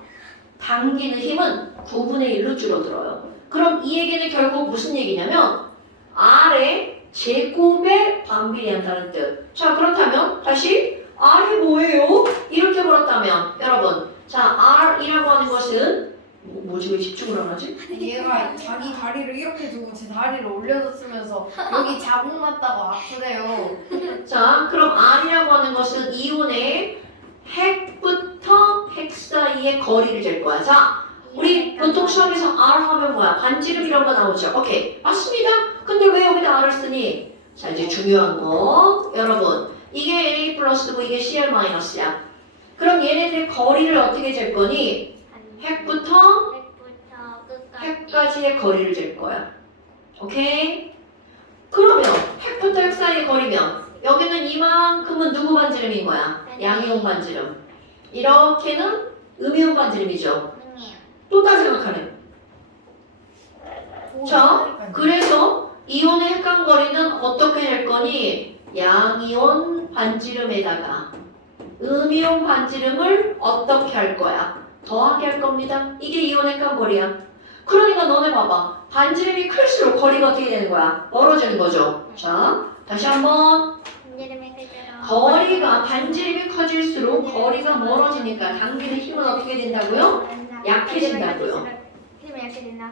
당기는 힘은 9분의 1로 줄어들어요. 그럼 이 얘기는 결국 무슨 얘기냐면 R의 제곱에 반비례한다는 뜻. 자, 그렇다면 다시 R이 뭐예요? 이렇게 물었다면 여러분 자 R이라고 하는 것은 뭐지 왜 집중을 안 하지? 얘가 자기 다리를 이렇게 두고 제 다리를 올려줬으면서 여기 자국 났다고 아프대요. 자 그럼 R이라고 하는 것은 이온의 핵부터 핵 사이의 거리를 잴 거야. 자 우리 보통 수학에서 R 하면 뭐야? 반지름 이런 거 나오죠? 오케이 맞습니다. 근데 왜 여기다 R을 쓰니? 자 이제 중요한 거 여러분 이게 A 플러스고 이게 CL 마이너스야. 그럼 얘네들의 거리를 어떻게 잴 거니? 핵부터 끝까지. 핵까지의 거리를 잴 거야. 오케이? 그러면 핵부터 핵 사이의 거리면 여기는 이만큼은 누구 반지름인 거야? 양이온 반지름. 이렇게는 음이온 반지름이죠. 또 다시 생각하네. 자, 그래서 이온의 핵간 거리는 어떻게 될 거니? 양이온 반지름에다가 음이온 반지름을 어떻게 할 거야? 더하게 할 겁니다. 이게 이온 핵간 거리야. 그러니까 너네 봐봐. 반지름이 클수록 거리가 어떻게 되는 거야? 멀어지는 거죠. 자, 다시 한번. 거리가 반지름이 커질수록 거리가 멀어지니까 당기는 힘은 어떻게 된다고요? 약해진다고요. 힘이 약해진다.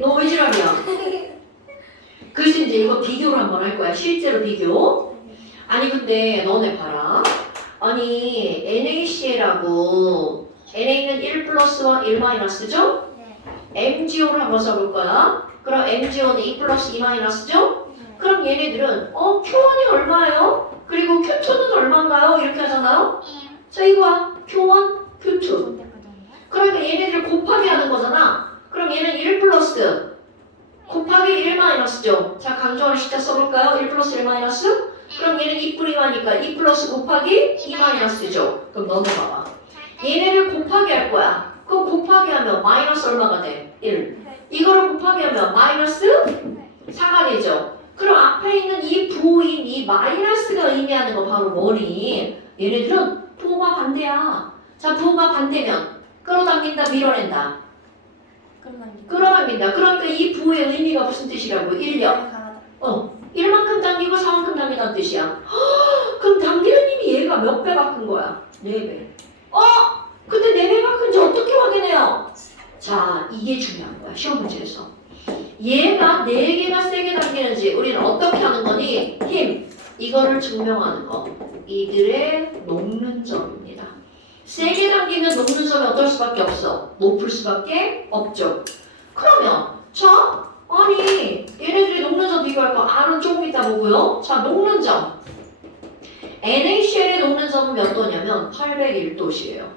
너 왜 지랄이야? 그래서 이제 이거 비교를 한번 할 거야. 실제로 비교. 아니 근데 너네 봐라. 아니 NaCl하고 NA는 1 플러스와 1 마이너스죠? 네. MgO를 한번 써볼 거야. 그럼 MgO는 2 플러스 2 마이너스죠? 그럼 얘네들은 Q1이 얼마예요? 그리고 Q2는 얼마인가요? 이렇게 하잖아요. 자 이거야. Q1, Q2. 그러니까 얘네들 곱하기 하는 거잖아. 그럼 얘는 1 플러스 곱하기 1 마이너스죠. 자 강조하는 숫자 써볼까요? 1 플러스 1 마이너스? 그럼 얘는 2뿌리마니까 2 플러스 곱하기 2 마이너스죠. 그럼 너네 봐봐. 얘네를 곱하기 할 거야. 그럼 곱하기 하면 마이너스 얼마가 돼? 1. 이거를 곱하기 하면 마이너스 4가 되죠. 그럼 앞에 있는 이 부호인 이 마이너스가 의미하는 거 바로 뭐니? 얘네들은 부호가 반대야. 자 부호가 반대면 끌어당긴다 밀어낸다. 끌어당긴다. 그러니까 이 부호의 의미가 무슨 뜻이라고? 1력. 1만큼 당기고 4만큼 당긴다는 뜻이야. 허, 그럼 당기는 힘이 얘가 몇 배가 큰 거야? 4배. 근데 4배가 큰지 어떻게 확인해요? 자, 이게 중요한 거야. 시험 문제에서. 얘가 4개가 세게 당기는지 우리는 어떻게 하는 거니? 힘. 이거를 증명하는 거. 이들의 녹는 점입니다. 세게 당기면 녹는 점이 어떨 수밖에 없어? 높을 수밖에 없죠. 그러면 자, 아니 얘네들이 녹는 점 비교할 거 R은 조금 이따 보고요. 자, 녹는 점. NaCl의 녹는 점은 몇 도냐면 801도시예요.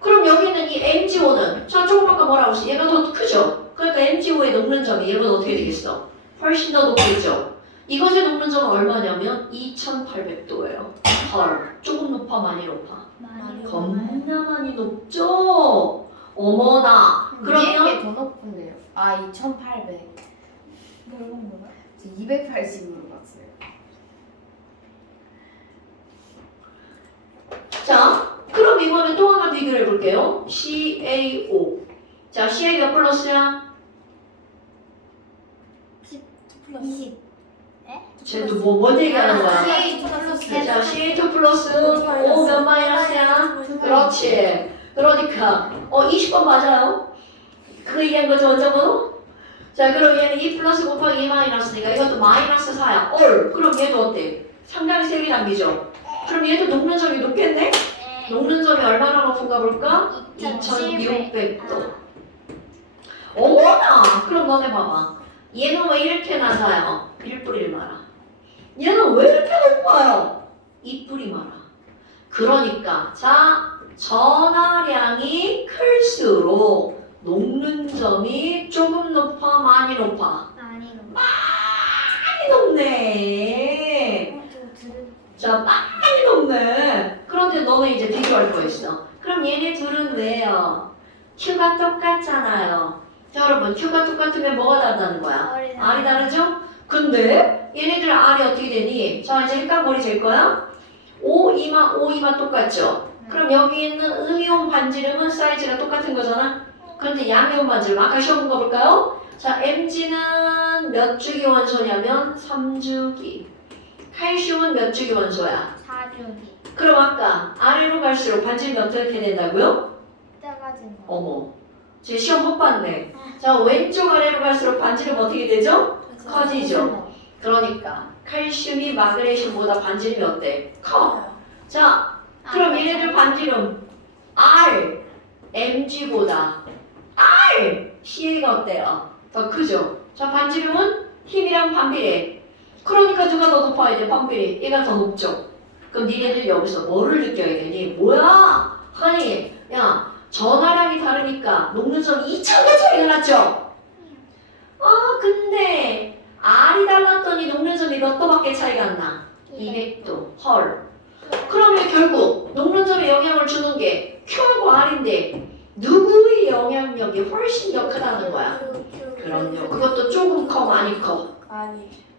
그럼 여기 있는 이 MgO는 자, 조금 아까 뭐라고 했어? 얘가 더 크죠? 그러니까 MgO의 녹는 점이 얘보다 어떻게 되겠어? 훨씬 더 높겠죠? 이것의 녹는 점은 얼마냐면 2800도예요. 헐, 조금 높아, 많이 높아? 겁나 많이 높죠? 어머나. 그러면 이게 더 높은데요. 아 2800. 넓은 거야? 280으로 갔어요. 자, 그럼 이번에 또 하나 비교해 볼게요. CaO. 자, CA 몇 플러스야? 쟤도 뭔 얘기하는 거야? CA2 플러스. 자, CA2 플러스 O 몇 마이너스야? 그렇지. 그러니까 20번 맞아요. 그 얘기한 거죠, 원자번호? 자, 그럼 얘는 2 플러스 곱하기 2 마이너스니까 이것도 마이너스 4야. 그럼 얘도 어때? 상당히 세게 당기죠? 그럼 얘도 녹는 점이 높겠네? 녹는 점이 얼마나 높은가 볼까? 2600도. 어머나! 그럼 너네 봐봐. 얘는 왜 이렇게 낮아요? 1뿌리 마라. 얘는 왜 이렇게 높아요? 2뿌리 마라. 그러니까 자, 전하량이 클수록 녹는 점이 조금 높아, 많이 높아? 많이 높네. 자, 많이 높네. 그런데 너는 이제 비교할 거 있어. 그럼 얘네 둘은 왜요? Q가 똑같잖아요. 자, 여러분, Q가 똑같으면 뭐가 다르다는 거야? R이 다르죠? 근데 얘네들 R이 어떻게 되니? 자, 이제 핵간거리 잴 거야? O, 2마 똑같죠? 그럼 여기 있는 음이온 반지름은 사이즈가 똑같은 거잖아? 그런데 양이온 반지름, 아까 시험 본 거 볼까요? 자, Mg는 몇 주기 원소냐면 3주기. 칼슘은 몇 주기 원소야? 4주기. 그럼 아까 아래로 갈수록 반지름이 어떻게 된다고요? 작아진 거. 어머, 제 시험 못 봤네. 자, 왼쪽 아래로 갈수록 반지름 어떻게 되죠? 커지죠. 그러니까 칼슘이 마그네슘보다 반지름이 어때? 커. 자, 그럼 얘네들 반지름 R, mg보다 R, CA가 어때요? 더 크죠? 자, 반지름은 힘이랑 반비례. 그러니까 누가 더 높아야 돼? 반비례. 얘가 더 높죠? 그럼 니네들 여기서 뭐를 느껴야 되니? 뭐야? 아니, 야, 전하량이 다르니까 녹는 점이 2,000배 차이가 났죠? 근데 R이 달랐더니 녹는 점이 몇 도밖에 차이가 안 나? 200도. 헐. 그러면 결국 녹는 점에 영향을 주는 게 Q하고 R인데 누구의 영향력이 훨씬 더 크다는 거야? 그럼요. 그것도 조금 커, 많이 커?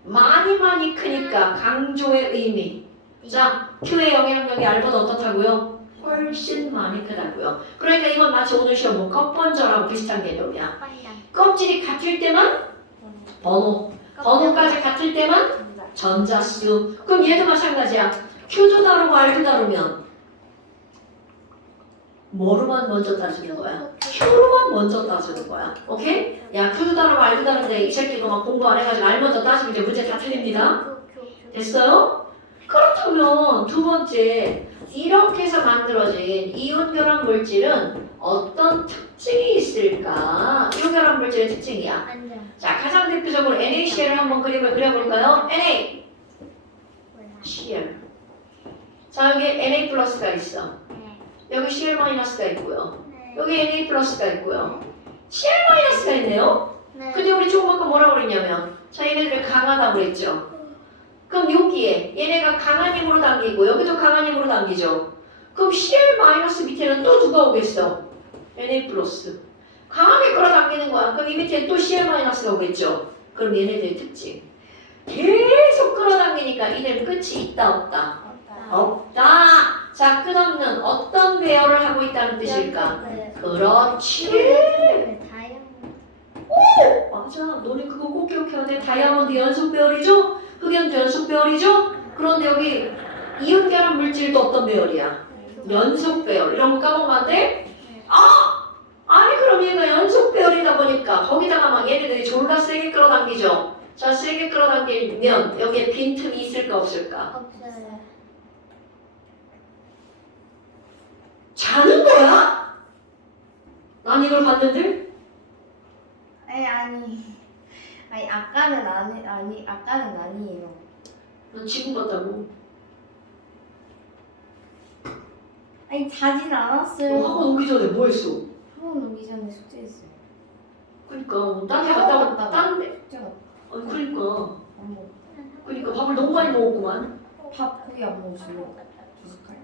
많이 크니까 강조의 의미. 자, Q의 영향력이 R보다 어떻다고요? 훨씬 많이 크다고요. 그러니까 이건 마치 오늘 시험 뭐 컵번저랑 비슷한 개념이야. 껍질이 같을 때만 번호, 번호까지 같을 때만 전자수. 그럼 얘도 마찬가지야. Q도 다르고 R도 다르면 뭐로만 먼저 따지는 거야? Q로만 먼저 따지는 거야. 오케이? 야, Q도 다르고 R도 다른데 이 새끼가 막 공부 안 해가지고 R 먼저 따지면 이제 문제 다 틀립니다. 됐어요? 그렇다면 두 번째, 이렇게 해서 만들어진 이온결합 물질은 어떤 특징이 있을까? 이온결합 물질의 특징이야. 안녕. 자, 가장 대표적으로 NaCl을 한번 그림을 그려볼까요? Na, Cl. 자, 여기 Na 플러스가 있어. 여기 Cl 마이너스가 있고요. 여기 Na 플러스가 있고요. Cl 마이너스가 있네요. 근데 우리 조금 아까 뭐라고 그랬냐면, 자, 얘네들 강하다고 그랬죠. 그럼 여기에 얘네가 강한 힘으로 당기고 여기도 강한 힘으로 당기죠. 그럼 Cl 마이너스 밑에는 또 누가 오겠어? Na 플러스. 강하게 끌어당기는 거야. 그럼 이 밑에 또 Cl 마이너스가 오겠죠. 그럼 얘네들의 특징. 계속 끌어당기니까 이들 끝이 있다 없다? 없다. 자, 끝없는 어떤 배열을 하고 있다는 뜻일까? 그렇지. 맞아. 너네 그거 꼭 기억해야 돼. 다이아몬드 연속 배열이죠? 흑연도 연속 배열이죠? 그런데 여기 이온결합 물질도 어떤 배열이야? 연속 배열. 이런 거 까먹으면 안 돼? 아니 그럼 얘가 연속 배열이다 보니까 거기다가 막 얘네들이 졸라 세게 끌어당기죠? 자, 세게 끌어당기면 여기에 빈틈이 있을까 없을까? 없어요. 자는 거야? 난 이걸 봤는데? 아니 아까는 아까는 아니에요. 난 지금 봤다고. 아니 자진 너 않았어요. 학원 오기 전에 뭐 했어? 학원 오기 전에 숙제했어요. 그러니까 딴 데 갔다 왔다. 딴 데. 숙제가 그러니까. 안 먹. 그러니까 밥을 너무 많이 먹었구만. 밥 거기 안 먹으시고 주식할.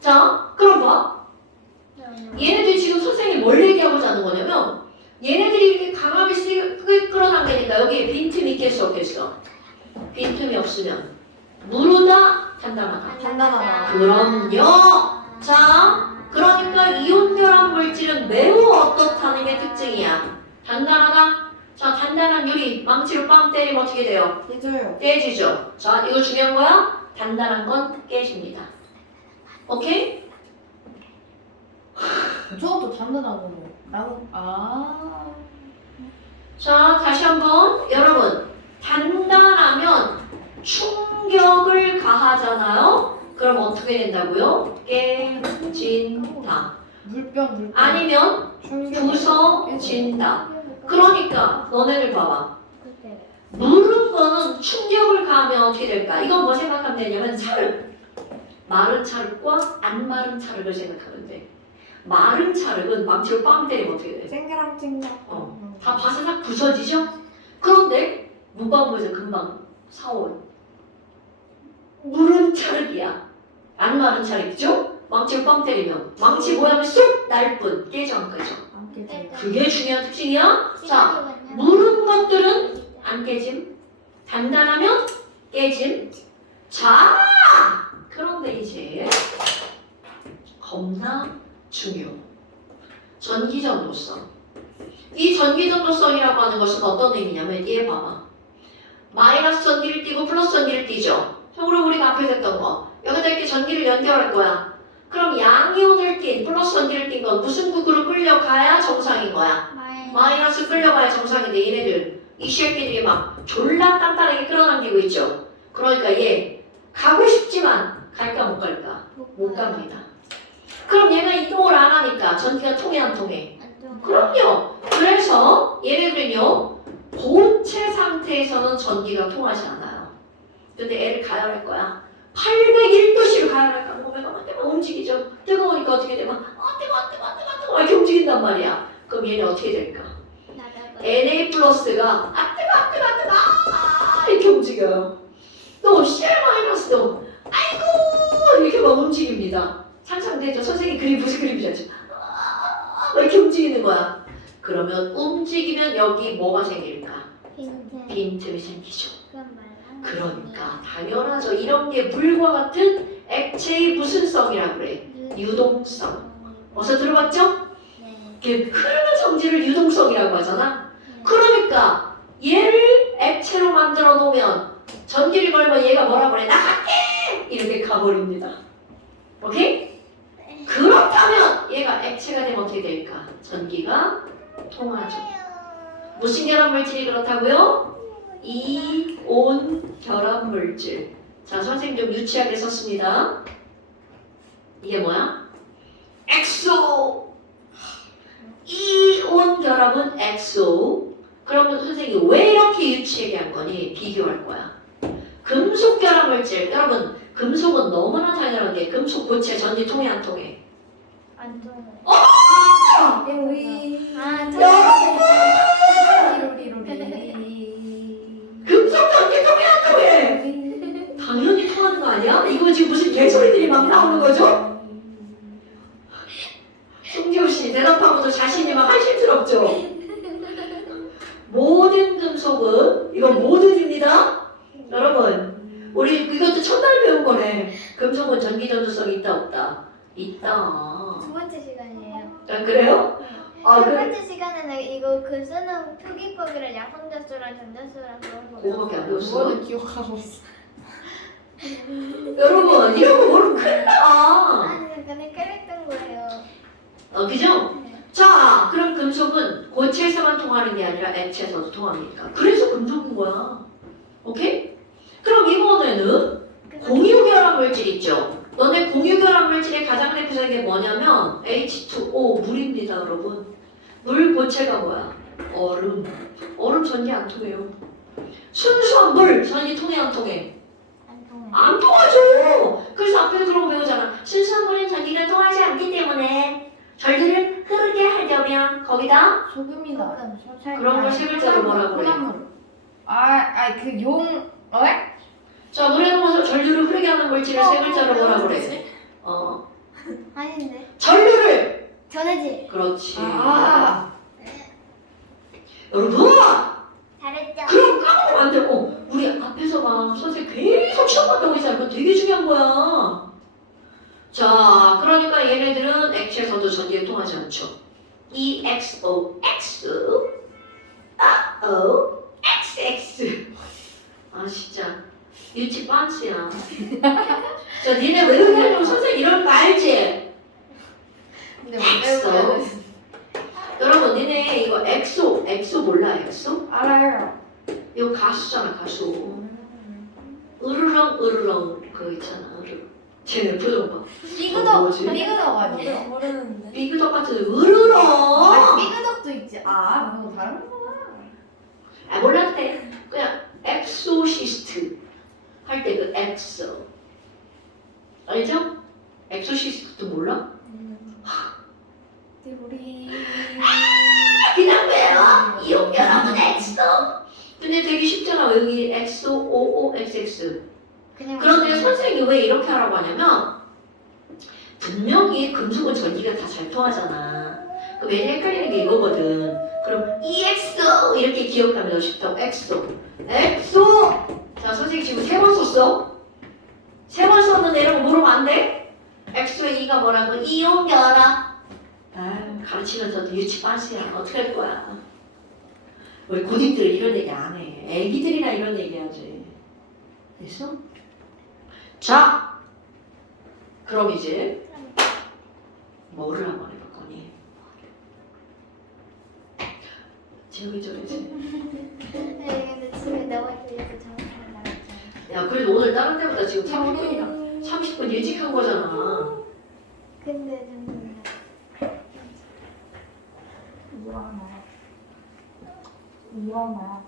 자, 그럼 봐. 얘네들이 지금 선생님이 뭘 얘기하고자 하는 거냐면 얘네들이 이렇게 강하게 세게 끌어당기니까 여기에 빈틈이 있겠어 없겠어? 빈틈이 없으면 무르다 단단하다. 단단하다. 그럼요. 자, 그러니까 이온결합 물질은 매우 어떻다는 게 특징이야. 단단하다. 자, 단단한 유리 망치로 빵 때리면 어떻게 돼요? 깨져요. 깨지죠. 자, 이거 중요한 거야. 단단한 건 깨집니다. 오케이? 저것도 단단한 거예요. 나무 자, 다시 한번 여러분, 단단하면 충격을 가하잖아요. 그럼 어떻게 된다고요? 깨진다. 물병. 아니면 부서진다. 그러니까 너네들 봐봐. 무른 거는 충격을 가하면 어떻게 될까? 이건 뭐 생각하면 되냐면 찰흙. 마른 찰흙과 안 마른 찰흙을 생각하면 돼. 마른 찰흙은 망치로 빵 때리면 어떻게 돼? 쨍그랑쨍그랑. 다 바사삭 부서지죠? 그런데 문방구에서 금방 사온 무른 찰흙이야. 안 마른 찰흙이죠? 망치로 빵 때리면 망치 모양이 쏙 날 뿐 깨져 안 깨져? 안 깨져요. 그게 중요한 특징이야. 자, 무른 것들은 안 깨짐. 단단하면 깨짐. 자, 그런데 이제 겁나 중요. 전기전도성. 이 전기전도성이라고 하는 것은 어떤 의미냐면 얘 봐봐. 마이너스 전기를 띄고 플러스 전기를 띄죠. 그럼 우리가 앞에서 했던 거. 여기다 이렇게 전기를 연결할 거야. 그럼 양이온을 띈 플러스 전기를 띈 건 무슨 극으로 끌려가야 정상인 거야? 마이너스 끌려가야 정상인데 얘네들 이 새끼들이 막 졸라 단단하게 끌어당기고 있죠. 그러니까 얘 가고 싶지만 갈까 못 갈까? 못 갑니다. 그럼 얘가 이동을 안 하니까 전기가 통해 안 통해? 그럼요. 그래서 얘네들은요 고체 상태에서는 전기가 통하지 않아요. 근데 애를 가열할 거야. 801도씨로 가열할까? 몸에가 막 움직이죠. 뜨거우니까 어떻게 돼? 막 뜨거워 이렇게 움직인단 말이야. 그럼 얘는 어떻게 될까? Na 플러스가 뜨거 이렇게 움직여요. 또 Cl 마이너스도 아이고 이렇게 막 움직입니다. 상상되죠? 선생님 그림 무슨 그림이죠? 이렇게 움직이는 거야. 그러면 움직이면 여기 뭐가 생길까? 빈틈이 생기죠. 그러니까 당연하죠. 이런 게 물과 같은 액체의 무슨 성이라고 그래? 유동성. 어서 들어봤죠? 이게 흐르는 성질을 유동성이라고 하잖아. 그러니까 얘를 액체로 만들어 놓으면 전기를 걸면 얘가 뭐라고 그래? 나갈게! 이렇게 가버립니다. 오케이? 그렇다면 얘가 액체가 되면 어떻게 될까? 전기가 통하죠. 무슨 결합물질이 그렇다고요? 이온 결합물질. 자, 선생님 좀 유치하게 썼습니다. 이게 뭐야? 엑소. 이온 결합은 엑소. 그러면 선생님이 왜 이렇게 유치하게 한 거니? 비교할 거야. 금속 결합물질. 여러분, 금속은 너무나 당연한 게 금속 고체 전기 통해 안 통해? 안 통해. 우리 금속 전기 통해 안 통해? 당연히 통하는 거 아니야? 이거 지금 무슨 개소리들이 막 나오는 거죠? 송지호 씨 대답하고도 자신이 막 한심스럽죠? 모든 금속은 이건 모든입니다. 여러분 우리 이것도 첫날 배운 거네. 금속은 전기 전도성이 있다 없다? 있다. 두 번째 시간이에요. 아 그래요? 아 첫 그래? 번째 시간에는 이거 그 쓰는 표기법이랑 약성자수랑 전자수랑 그런 거 그거밖에 안 배웠어? 그거는 기억하고 있어. 여러분 이런 거 모르면 큰일 나. 아니 그냥 깨랬던 거예요. 그죠? 네. 자, 그럼 금속은 고체에서만 통하는 게 아니라 액체에서도 통합니까? 그래서 금속인 거야. 오케이? 그럼 이번에는 공유결합 물질 있죠? 너네 공유결합 물질의 가장 대표적인 게 뭐냐면 H2O, 물입니다, 여러분. 물 고체가 뭐야? 얼음. 얼음 전기 안 통해요. 순수한 물 전기 통해 안 통해? 안 통해. 안 통하죠. 그래서 앞에서 그런 거 배우잖아. 순수한 물은 전기가 통하지 않기 때문에 전기를 흐르게 하려면 거기다 소금이다. 그런 걸 세 글자로 뭐라고 그래? 그용 자, 물에 넣어서 전류를 흐르게 하는 물질을 세 글자로 뭐라고 그래? 아닌데. 전류를! 전해질. 그렇지. 아. 여러분! 잘했죠. 그럼 까먹으면 안 되고 우리 앞에서 막 선생님 계속 시험 봤다고 했잖아. 그거 되게 중요한 거야. 자, 그러니까 얘네들은 액체에서도 전기가 통하지 않죠. EXO, X, O, XX. 아 진짜 유치 빤스야. 자, 니네 왜 그렇게 하냐면 선생님 이런 거 알지? 근데 엑소. 여러분 니네 이거 엑소 몰라 엑소? 알아요. 이거 가수잖아 가수. 으르렁 그거 있잖아 으르렁. 쟤네 표정 봐. 뭐지? 미그덕 아니에요? 모르는데. 비그덕 같은 으르렁. 미그덕도 있지. 그거 다른 거구나. 아 몰라도 돼. 그냥 엑소시스트 할 때 그 엑소 알죠? 엑소시스트도 몰라? 우리 그냥 외워. 이용결합은 엑소. 근데 되게 쉽잖아. 여기 엑소, OO, XX. 그냥 그런데 선생님이 왜 이렇게 하라고 하냐면 분명히 금속은 전기가 다 잘 통하잖아. 그럼 매일 헷갈리는 게 이거거든. 그럼 EXO 이렇게 기억하면 더 쉽다고. 엑소. 자, 선생님 지금 3번 썼어? 3번 썼는데 이런 거 물으면 안 돼? 엑소의 E가 뭐라고? 이용결합. 가르치면서도 유치 빤스야. 어떻게 할 거야? 우리 고딩들은 이런 얘기 안 해. 애기들이나 이런 얘기 하지. 됐어? 자, 그럼 이제 뭐를 한번 해볼 거니? 제목이 저래지. 근데 집에 나와 있어서 잠깐 나갔잖아. 야, 그래도 오늘 다른 때보다 지금 30분 일찍 한 거잖아. 근데 잠깐만요. 일어나.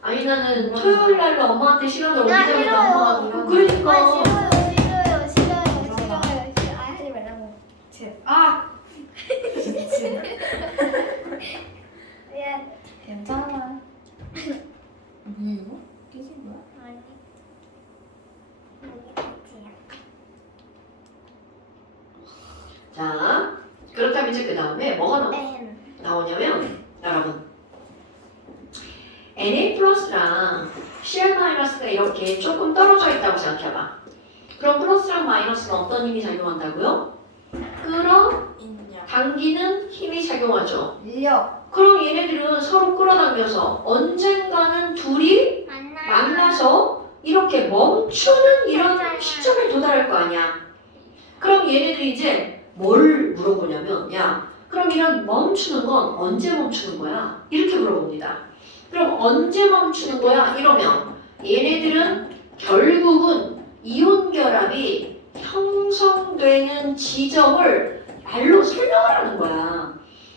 아니 나는 토요일 날로 엄마한테 시간을 나 옮기자고 싫어요. 엄마가 그러니까. 아 싫어요. 아 하지 말라고. 아! 미친. 미안. 괜찮아. 뭐야 이거? 깨진 거야? 아니. 여기 끝이야. 자, 그렇다면 이제 그 다음에 뭐가 N. 나오냐면 여러분 Na 플러스랑 CL 마이너스가 이렇게 조금 떨어져 있다고 생각해봐. 그럼 플러스랑 마이너스는 어떤 힘이 작용한다고요? 인력. 끌어당기는 힘이 작용하죠. 인력. 그럼 얘네들은 서로 끌어당겨서 언젠가는 둘이 만나서 이렇게 멈추는 이런 시점에 도달할 거 아니야. 그럼 얘네들이 이제 뭘 물어보냐면 야 그럼 이런 멈추는 건 언제 멈추는 거야? 이렇게 물어봅니다. 그럼 언제 멈추는 거야? 이러면 얘네들은 결국은 이온 결합이 형성되는 지점을 말로 설명을 하는 거야.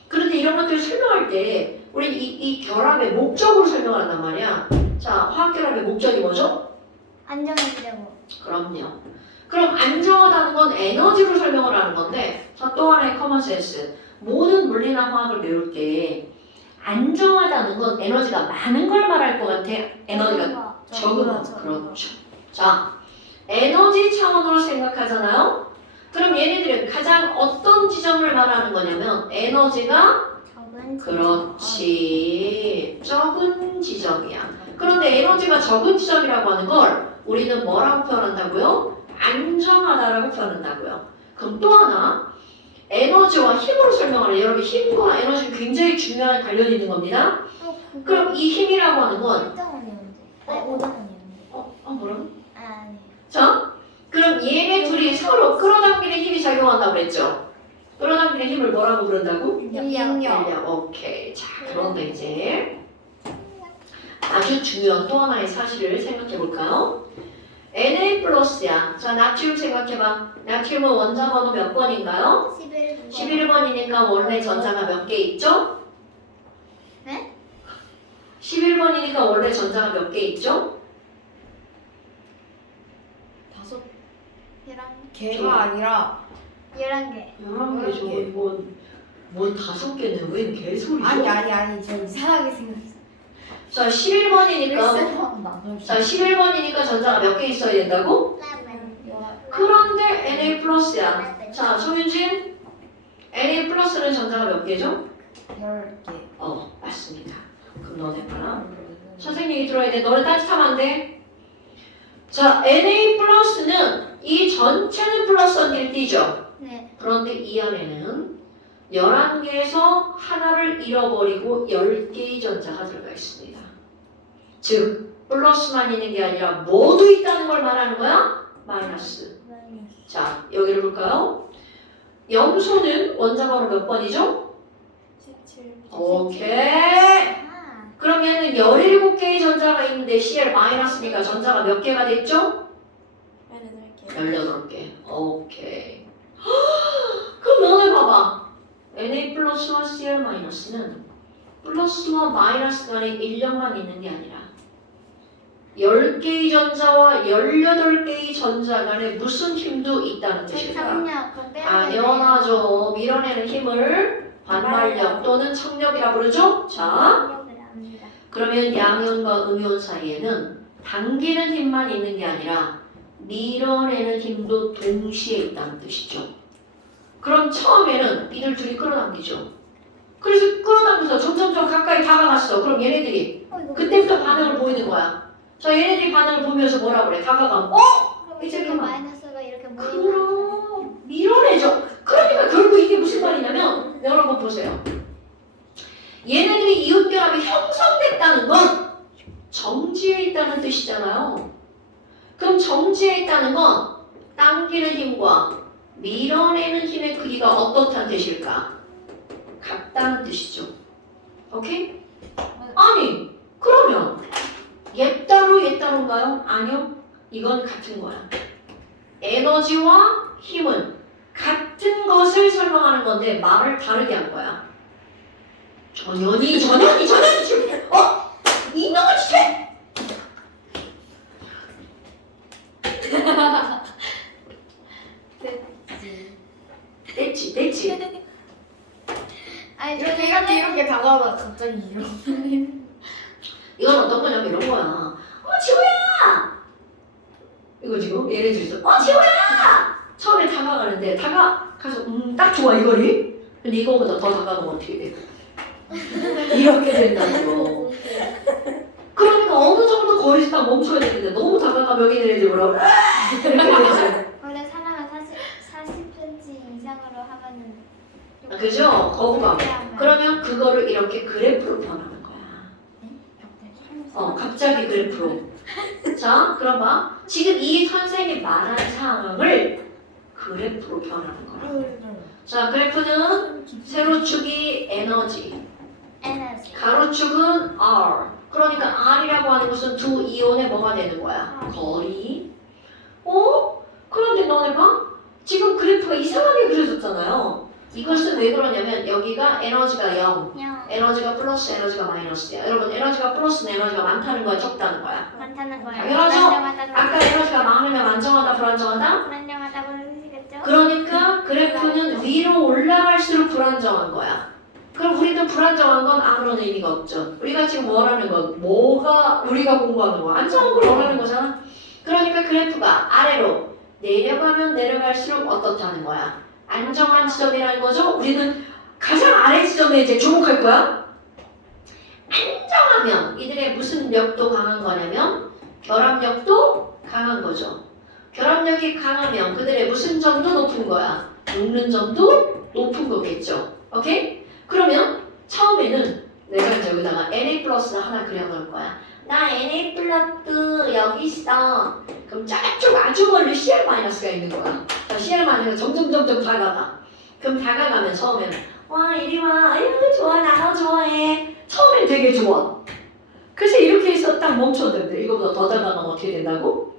그런데 이런 것들을 설명할 때 우리 이 결합의 목적으로 설명을 한단 말이야. 자, 화학 결합의 목적이 뭐죠? 안정해지려고. 그럼요. 그럼 안정하다는 건 에너지로 설명을 하는 건데 자, 또 하나의 커먼 센스. 모든 물리나 화학을 배울 때 안정하다는 건 에너지가 많은 걸 말할 것 같아? 에너지가 적은 거. 그렇죠. 자, 에너지 차원으로 생각하잖아요? 그럼 얘네들은 가장 어떤 지점을 말하는 거냐면 에너지가 적은 그렇지. 적은 지점이야. 그런데 에너지가 적은 지점이라고 하는 걸 우리는 뭐라고 표현한다고요? 안정하다라고 표현한다고요. 그럼 또 하나 에너지와 힘으로 설명을 해. 여러분 힘과 에너지는 굉장히 중요한 관련이 있는 겁니다. 그럼 이 힘이라고 하는 건 1.5년인데. 아니 5.5년인데. 뭐라고? 아니. 자, 그럼 얘네 둘이 서로 끌어당기는 힘이 작용한다고 그랬죠? 끌어당기는 힘을 뭐라고 부른다고? 인력. 오케이. 자, 그런데 이제 아주 중요한 또 하나의 사실을 생각해 볼까요? Na 플러스야. 자, 나트륨 생각해봐. 나트륨은 원자 번호 몇 번인가요? 11번이니까 원래 전자가 몇 개 있죠? 네? 11번이니까 원래 전자가 몇 개 있죠? 5 11 개가 아니라 11개. 11개죠. 뭔 5개는 웬 개소리죠? 아니 저 이상하게 생겼어. 자, 11번이니까 나도 자, 11번이니까 전자가 몇 개 있어야 된다고? 그런데 Na 플러스야. 자, 송윤진 Na 플러스는 전자가 몇 개죠? 10개. 맞습니다. 그럼 너네 봐라. 선생님 얘기 들어야 돼. 너네 딴짓하면 안 돼. 자, Na 플러스는 이 전체는 플러스 언니를 띄죠. 네. 그런데 이 안에는 11개에서 하나를 잃어버리고 10개의 전자가 들어가 있습니다. 즉, 플러스만 있는 게 아니라 모두 있다는 걸 말하는 거야? 마이너스. 자, 여기를 볼까요? 염소는 원자 번호 몇 번이죠? 17. 오케이. 아. 그럼 얘는 17개의 전자가 있는데 Cl 마이너스니까 전자가 몇 개가 됐죠? 18개. 오케이. 그럼 너네 봐봐. Na 플러스와 Cl 마이너스는 플러스와 마이너스 간에 인력만 있는 게 아니라 10개의 전자와 18개의 전자 간에 무슨 힘도 있다는 뜻일까? 잠깐만요. 그럼 빼야 당연하죠. 밀어내는 힘을 반발력 또는 청력이라 부르죠? 자, 그러면 양이온과 음이온 사이에는 당기는 힘만 있는 게 아니라 밀어내는 힘도 동시에 있다는 뜻이죠. 그럼 처음에는 이들 둘이 끌어당기죠. 그래서 끌어당겨서 점점점 가까이 다가갔어. 그럼 얘네들이 그때부터 반응을 보이는 거야. 자, 얘네들이 반응을 보면서 뭐라 그래? 다가가면 이제 그만. 마이너스가 이렇게 모이면 그럼 밀어내죠. 그러니까 결국 이게 무슨 말이냐면 여러분 보세요. 얘네들이 이온결합이 뜻이잖아요. 그럼 정지에 있다는 건 당기는 힘과 밀어내는 힘의 크기가 어떻다는 뜻일까? 같다는 뜻이죠. 오케이? 아니, 그러면 얘 따로인가요? 아니요. 이건 같은 거야. 에너지와 힘은 같은 것을 설명하는 건데 말을 다르게 한 거야. 전현이 지금 이놈의 짓을! 됐지. 아니 이렇게 다가오다가 갑자기 이러고. 이건 어떤 거냐면 이런 거야. 지호야! 이거 지금 예를 들어서 지호야! 처음에 다가가는데 다가가서 딱 좋아 이 거리. 근데 이거보다 더 다가가면 어떻게 돼? 이렇게 된다는 거. 그러니까 어느 정도 거리에서 딱 멈춰야 되는데 너무 다가가면 여기 애들이 뭐라고 이렇게 되지. 원래 사람은 40cm 이상으로 하면은 좀 그죠? 거부감. 그렇게 하면 그러면 그거를 이렇게 그래프로 표현하는 거야. 갑자기 그래프로. 자, 그럼 봐. 지금 이 선생님이 말한 상황을 그래프로 표현하는 거야. 자, 그래프는 세로축이 에너지, 에너지 가로축은 R. 그러니까 R이라고 하는 것은 두 이온의 뭐가 되는 거야? 거리. 그런데 너네 봐. 지금 그래프가 이상하게 그려졌잖아요. 이것은 왜 그러냐면 여기가 에너지가 0, 그냥 에너지가 플러스, 에너지가 마이너스야. 여러분 에너지가 플러스는 에너지가 많다는 거야, 적다는 거야? 많다는 거예요. 당연하죠? 아까 에너지가 많으면 안정하다, 불안정하다? 불안정하다고 하시겠죠? 그러니까 그래프는 위로 올라갈수록 불안정한 거야. 그럼 우리는 불안정한 건 아무런 의미가 없죠. 우리가 지금 뭐라는 건 뭐가 우리가 공부하는 거 안정한 걸 원하는 거잖아. 그러니까 그래프가 아래로 내려가면 내려갈수록 어떻다는 거야? 안정한 지점이라는 거죠. 우리는 가장 아래 지점에 이제 주목할 거야. 안정하면 이들의 무슨력도 강한 거냐면 결합력도 강한 거죠. 결합력이 강하면 그들의 무슨 점도 높은 거야? 녹는 점도 높은 거겠죠. 오케이? 그러면 처음에는 내가 이제 여기다가 Na 플러스를 하나 그려놓을 거야. 나 Na 플러스 여기 있어. 그럼 저쪽 아주 멀리 CL 마이너스가 있는 거야. 자, CL 마이너스가 점점 다가가. 그럼 다가가면 처음에는 와 이리 와. 아유 좋아 나 너 좋아해. 처음엔 되게 좋아. 그래서 이렇게 해서 딱 멈춰는데 이거보다 더 다가가면 어떻게 된다고?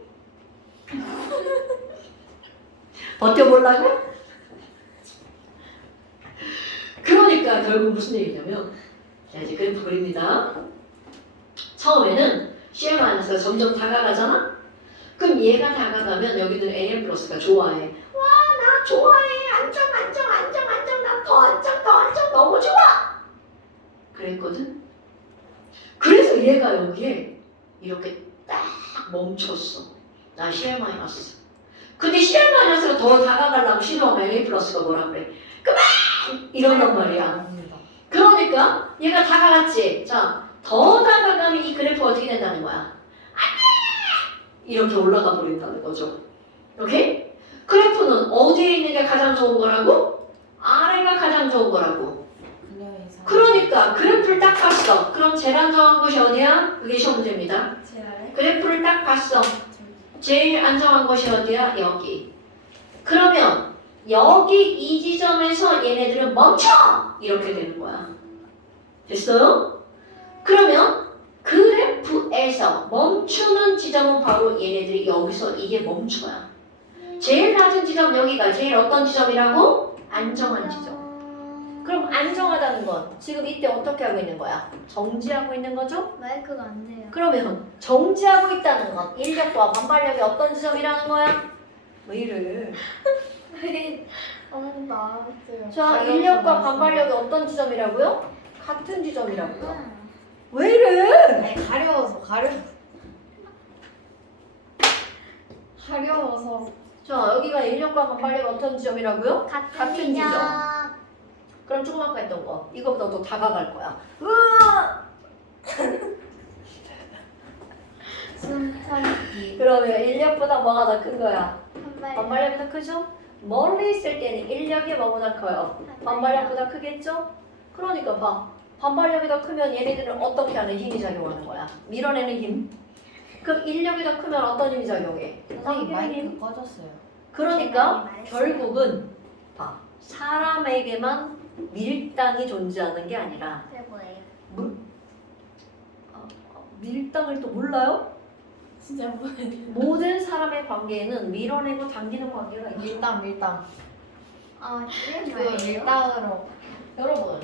버텨보려고? 그러니까 결국 무슨 얘기냐면 자 이제 그래프 그립니다. 처음에는 CL-가 점점 다가가잖아? 그럼 얘가 다가가면 여기는 AN 플러스가 좋아해. 와 나 좋아해. 안정 나 더 안정 너무 좋아. 그랬거든? 그래서 얘가 여기에 이렇게 딱 멈췄어. 나 CL-. 근데 CL-가 더 다가가려고 시도하면 NA 플러스가 뭐라 그래? 그만! 이런단 말이야. 그러니까 얘가 다가갔지. 자, 더 다가가면 이 그래프가 어떻게 된다는 거야? 안돼! 이렇게 올라가 버린다는 거죠. 오케이? 그래프는 어디에 있는 게 가장 좋은 거라고? 아래가 가장 좋은 거라고. 그러니까 그래프를 딱 봤어. 그럼 제일 안정한 곳이 어디야? 그게 시험 문제입니다. 그래프를 딱 봤어. 제일 안정한 곳이 어디야? 여기. 그러면 여기 이 지점에서 얘네들은 멈춰! 이렇게 되는 거야. 됐어요? 그러면 그래프에서 멈추는 지점은 바로 얘네들이 여기서 이게 멈춰야. 제일 낮은 지점 여기가 제일 어떤 지점이라고? 안정한 지점. 그럼 안정하다는 건 지금 이때 어떻게 하고 있는 거야? 정지하고 있는 거죠? 마이크가 안 돼요. 그러면 정지하고 있다는 건 인력과 반발력이 어떤 지점이라는 거야? 왜 이래? 나왔어요. 자, 인력과 반발력이 어떤 지점이라고요? 같은 지점이라고요. 왜 이래? 아니 가려워서. 자, 여기가 인력과 반발력이 어떤 지점이라고요? 같은 지점. 지점. 그럼 조금 아까 했던 거 이거보다 더 다가갈 거야. 으아! 숨참기. 그러면 인력보다 뭐가 더 큰 거야? 반발. 반발력이 더 크죠? 멀리 있을 때는 인력이 뭐보다 커요? 반발력보다 크겠죠? 그러니까 봐. 반발력이 더 크면 얘네들은 어떻게 하는 힘이 작용하는 거야? 밀어내는 힘. 그럼 인력이 더 크면 어떤 힘이 작용해? 선생님 마이크 꺼졌어요. 그러니까 제가 결국은 봐. 사람에게만 밀당이 존재하는 게 아니라 그게 뭐예요? 밀당을 또 몰라요? 진짜 뭐예요? 모든 사람의 관계에는 밀어내고 당기는 관계가 있죠. 밀당. 줄임 그 말이에요? 밀당으로. 여러분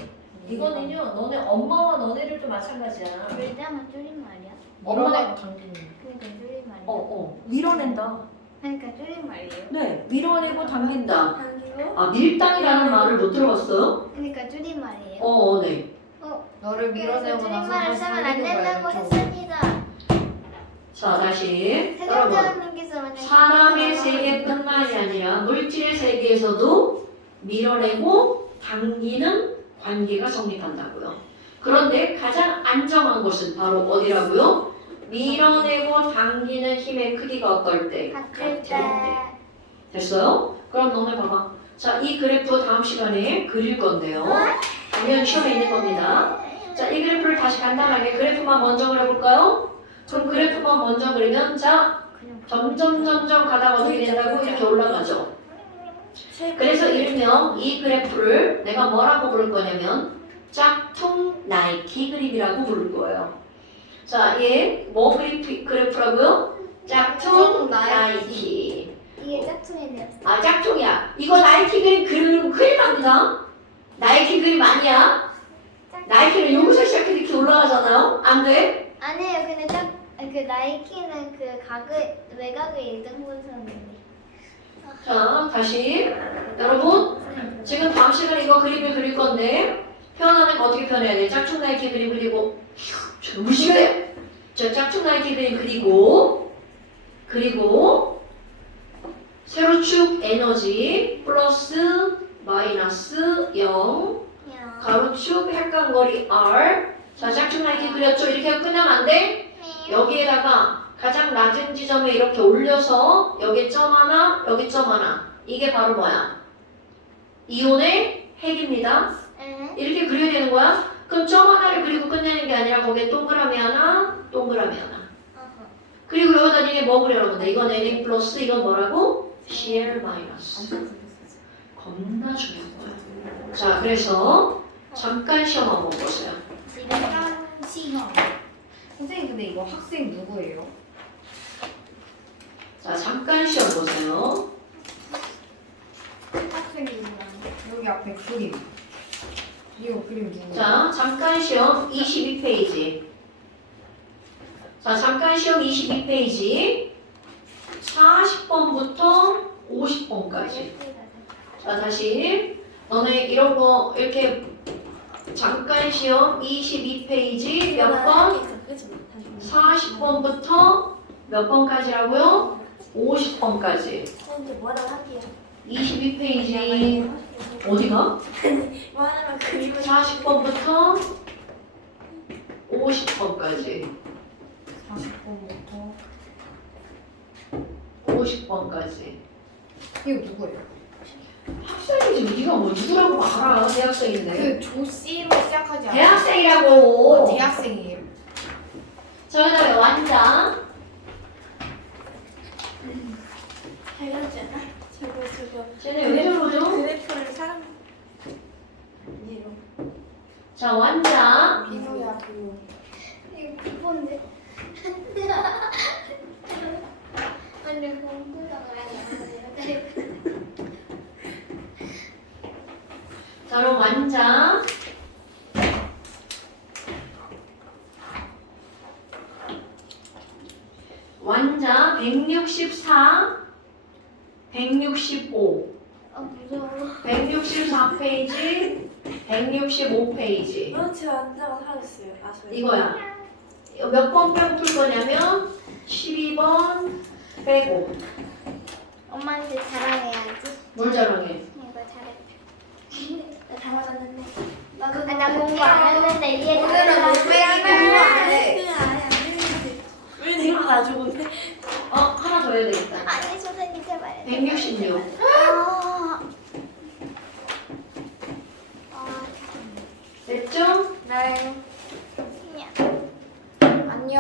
이거는요 너네 엄마와 너네들도 마찬가지야. 밀당은 줄임 말이야? 밀어내고 당기는. 그러니까 줄임 말이야. 밀어낸다. 그러니까 줄임 말이에요? 네, 밀어내고 당긴다. 당기고 아 밀당이라는 말을 못 들어봤어요? 그러니까 줄임 말이에요? 네. 너를 밀어내고 줄임 나서 말을 다시 쓰면 안 당기는 거야, 된다고 그쵸? 했습니다. 자 다시 여러분. 세종대왕님께서 만약 사람의 세계뿐만이 아니라 물질의 세계에서도 밀어내고 당기는 관계가 성립한다고요. 그런데 가장 안정한 것은 바로 어디라고요? 밀어내고 당기는 힘의 크기가 어떨 때? 같을 때. 때 됐어요? 그럼 너네 봐봐. 자, 이 그래프 다음 시간에 그릴 건데요. 그러면 시험에 있는 겁니다. 자, 이 그래프를 다시 간단하게 그래프만 먼저 그려볼까요? 그럼 그래프만 먼저 그리면 자, 점점 가다가 어떻게 된다고? 이렇게 올라가죠. 그래서 일명 이 그래프를 내가 뭐라고 부를 거냐면 짝퉁 나이키 그림이라고 부를 거예요. 자, 얘 뭐 그래프라고요? 짝퉁 나이키. 이게 짝퉁이네요. 아, 짝퉁이야. 이거 나이키 그림 그리는 거 큰일 납니다. 나이키 그림 아니야. 나이키는 여기서 시작해서 이렇게 올라가잖아요. 안 돼? 아니에요. 근데 그 나이키는 그 외곽의 1등 분선인데. 자, 다시 여러분 지금 다음 시간에 이거 그림을 그릴 건데 표현하는 거 어떻게 표현해야 돼? 짝퉁 나이키 그림 그리고 너무 심해. 자, 짝퉁 나이키 그림 그리고 세로축 에너지 플러스 마이너스 0 가로축 획간거리 R. 자, 짝퉁 나이키 그렸죠? 이렇게 끝나면 안 돼? 여기에다가 가장 낮은 지점에 이렇게 올려서 여기 점 하나, 여기 점 하나. 이게 바로 뭐야? 이온의 핵입니다. 이렇게 그려야 되는 거야? 그럼 점 하나를 그리고 끝내는 게 아니라 거기에 동그라미 하나, 동그라미 하나. 그리고 여기다 니네 뭐 그려놓으면 돼? 이건 NA 플러스, 이건 뭐라고? CL 마이너스. 겁나 중요한 거야. 자, 그래서 잠깐 시험 한번 보세요. 시험. 선생님 근데 이거 학생 누구예요? 자, 잠깐 시험 보세요. 학생이 누구야? 여기 앞에 그림. 이거 그림 누구야? 자, 잠깐 시험 22페이지. 자, 잠깐 시험 22페이지. 40번부터 50번까지. 자, 다시. 너네 이런 거 이렇게 잠깐 시험 22페이지 몇 번? 40번부터 몇 번까지라고요? 50번까지. 근데 뭐라고 할게요. 22페이지 어디가? 뭐 하나만 그리고 40번부터 50번까지. 40번부터 50번까지. 이거 누구예요? 학생이지. 네가 뭐 누구라고 알아. 대학생인데. 그 조씨로 시작하지 않아요? 대학생이라고. 대학생이에요. 저기다가 완장. 해결되나? 저거 쟤네 왜 저러죠? 그래프를 사람 이로 자, 완장. 비누야 비누. 이거 기본데. 완전 공부가 가야 자, 그럼 완장. 완장 164, 165, 무서워. 164페이지, 165페이지. 제 완자가 사라졌어요. 아, 저 이거야. 몇 번 빼고 풀 거냐면 12번 빼고. 엄마한테 자랑해야지. 뭘 자랑해? 이거 잘했다. 다 맞았는데. 나 공부 안 했는데 이해 오늘은 잘했다. 못 빼기만 안 해. 아니 안 되는데. 왜 내가 가지고 온 하나 더 해야 되겠다. 아니 선생님 제발. 166.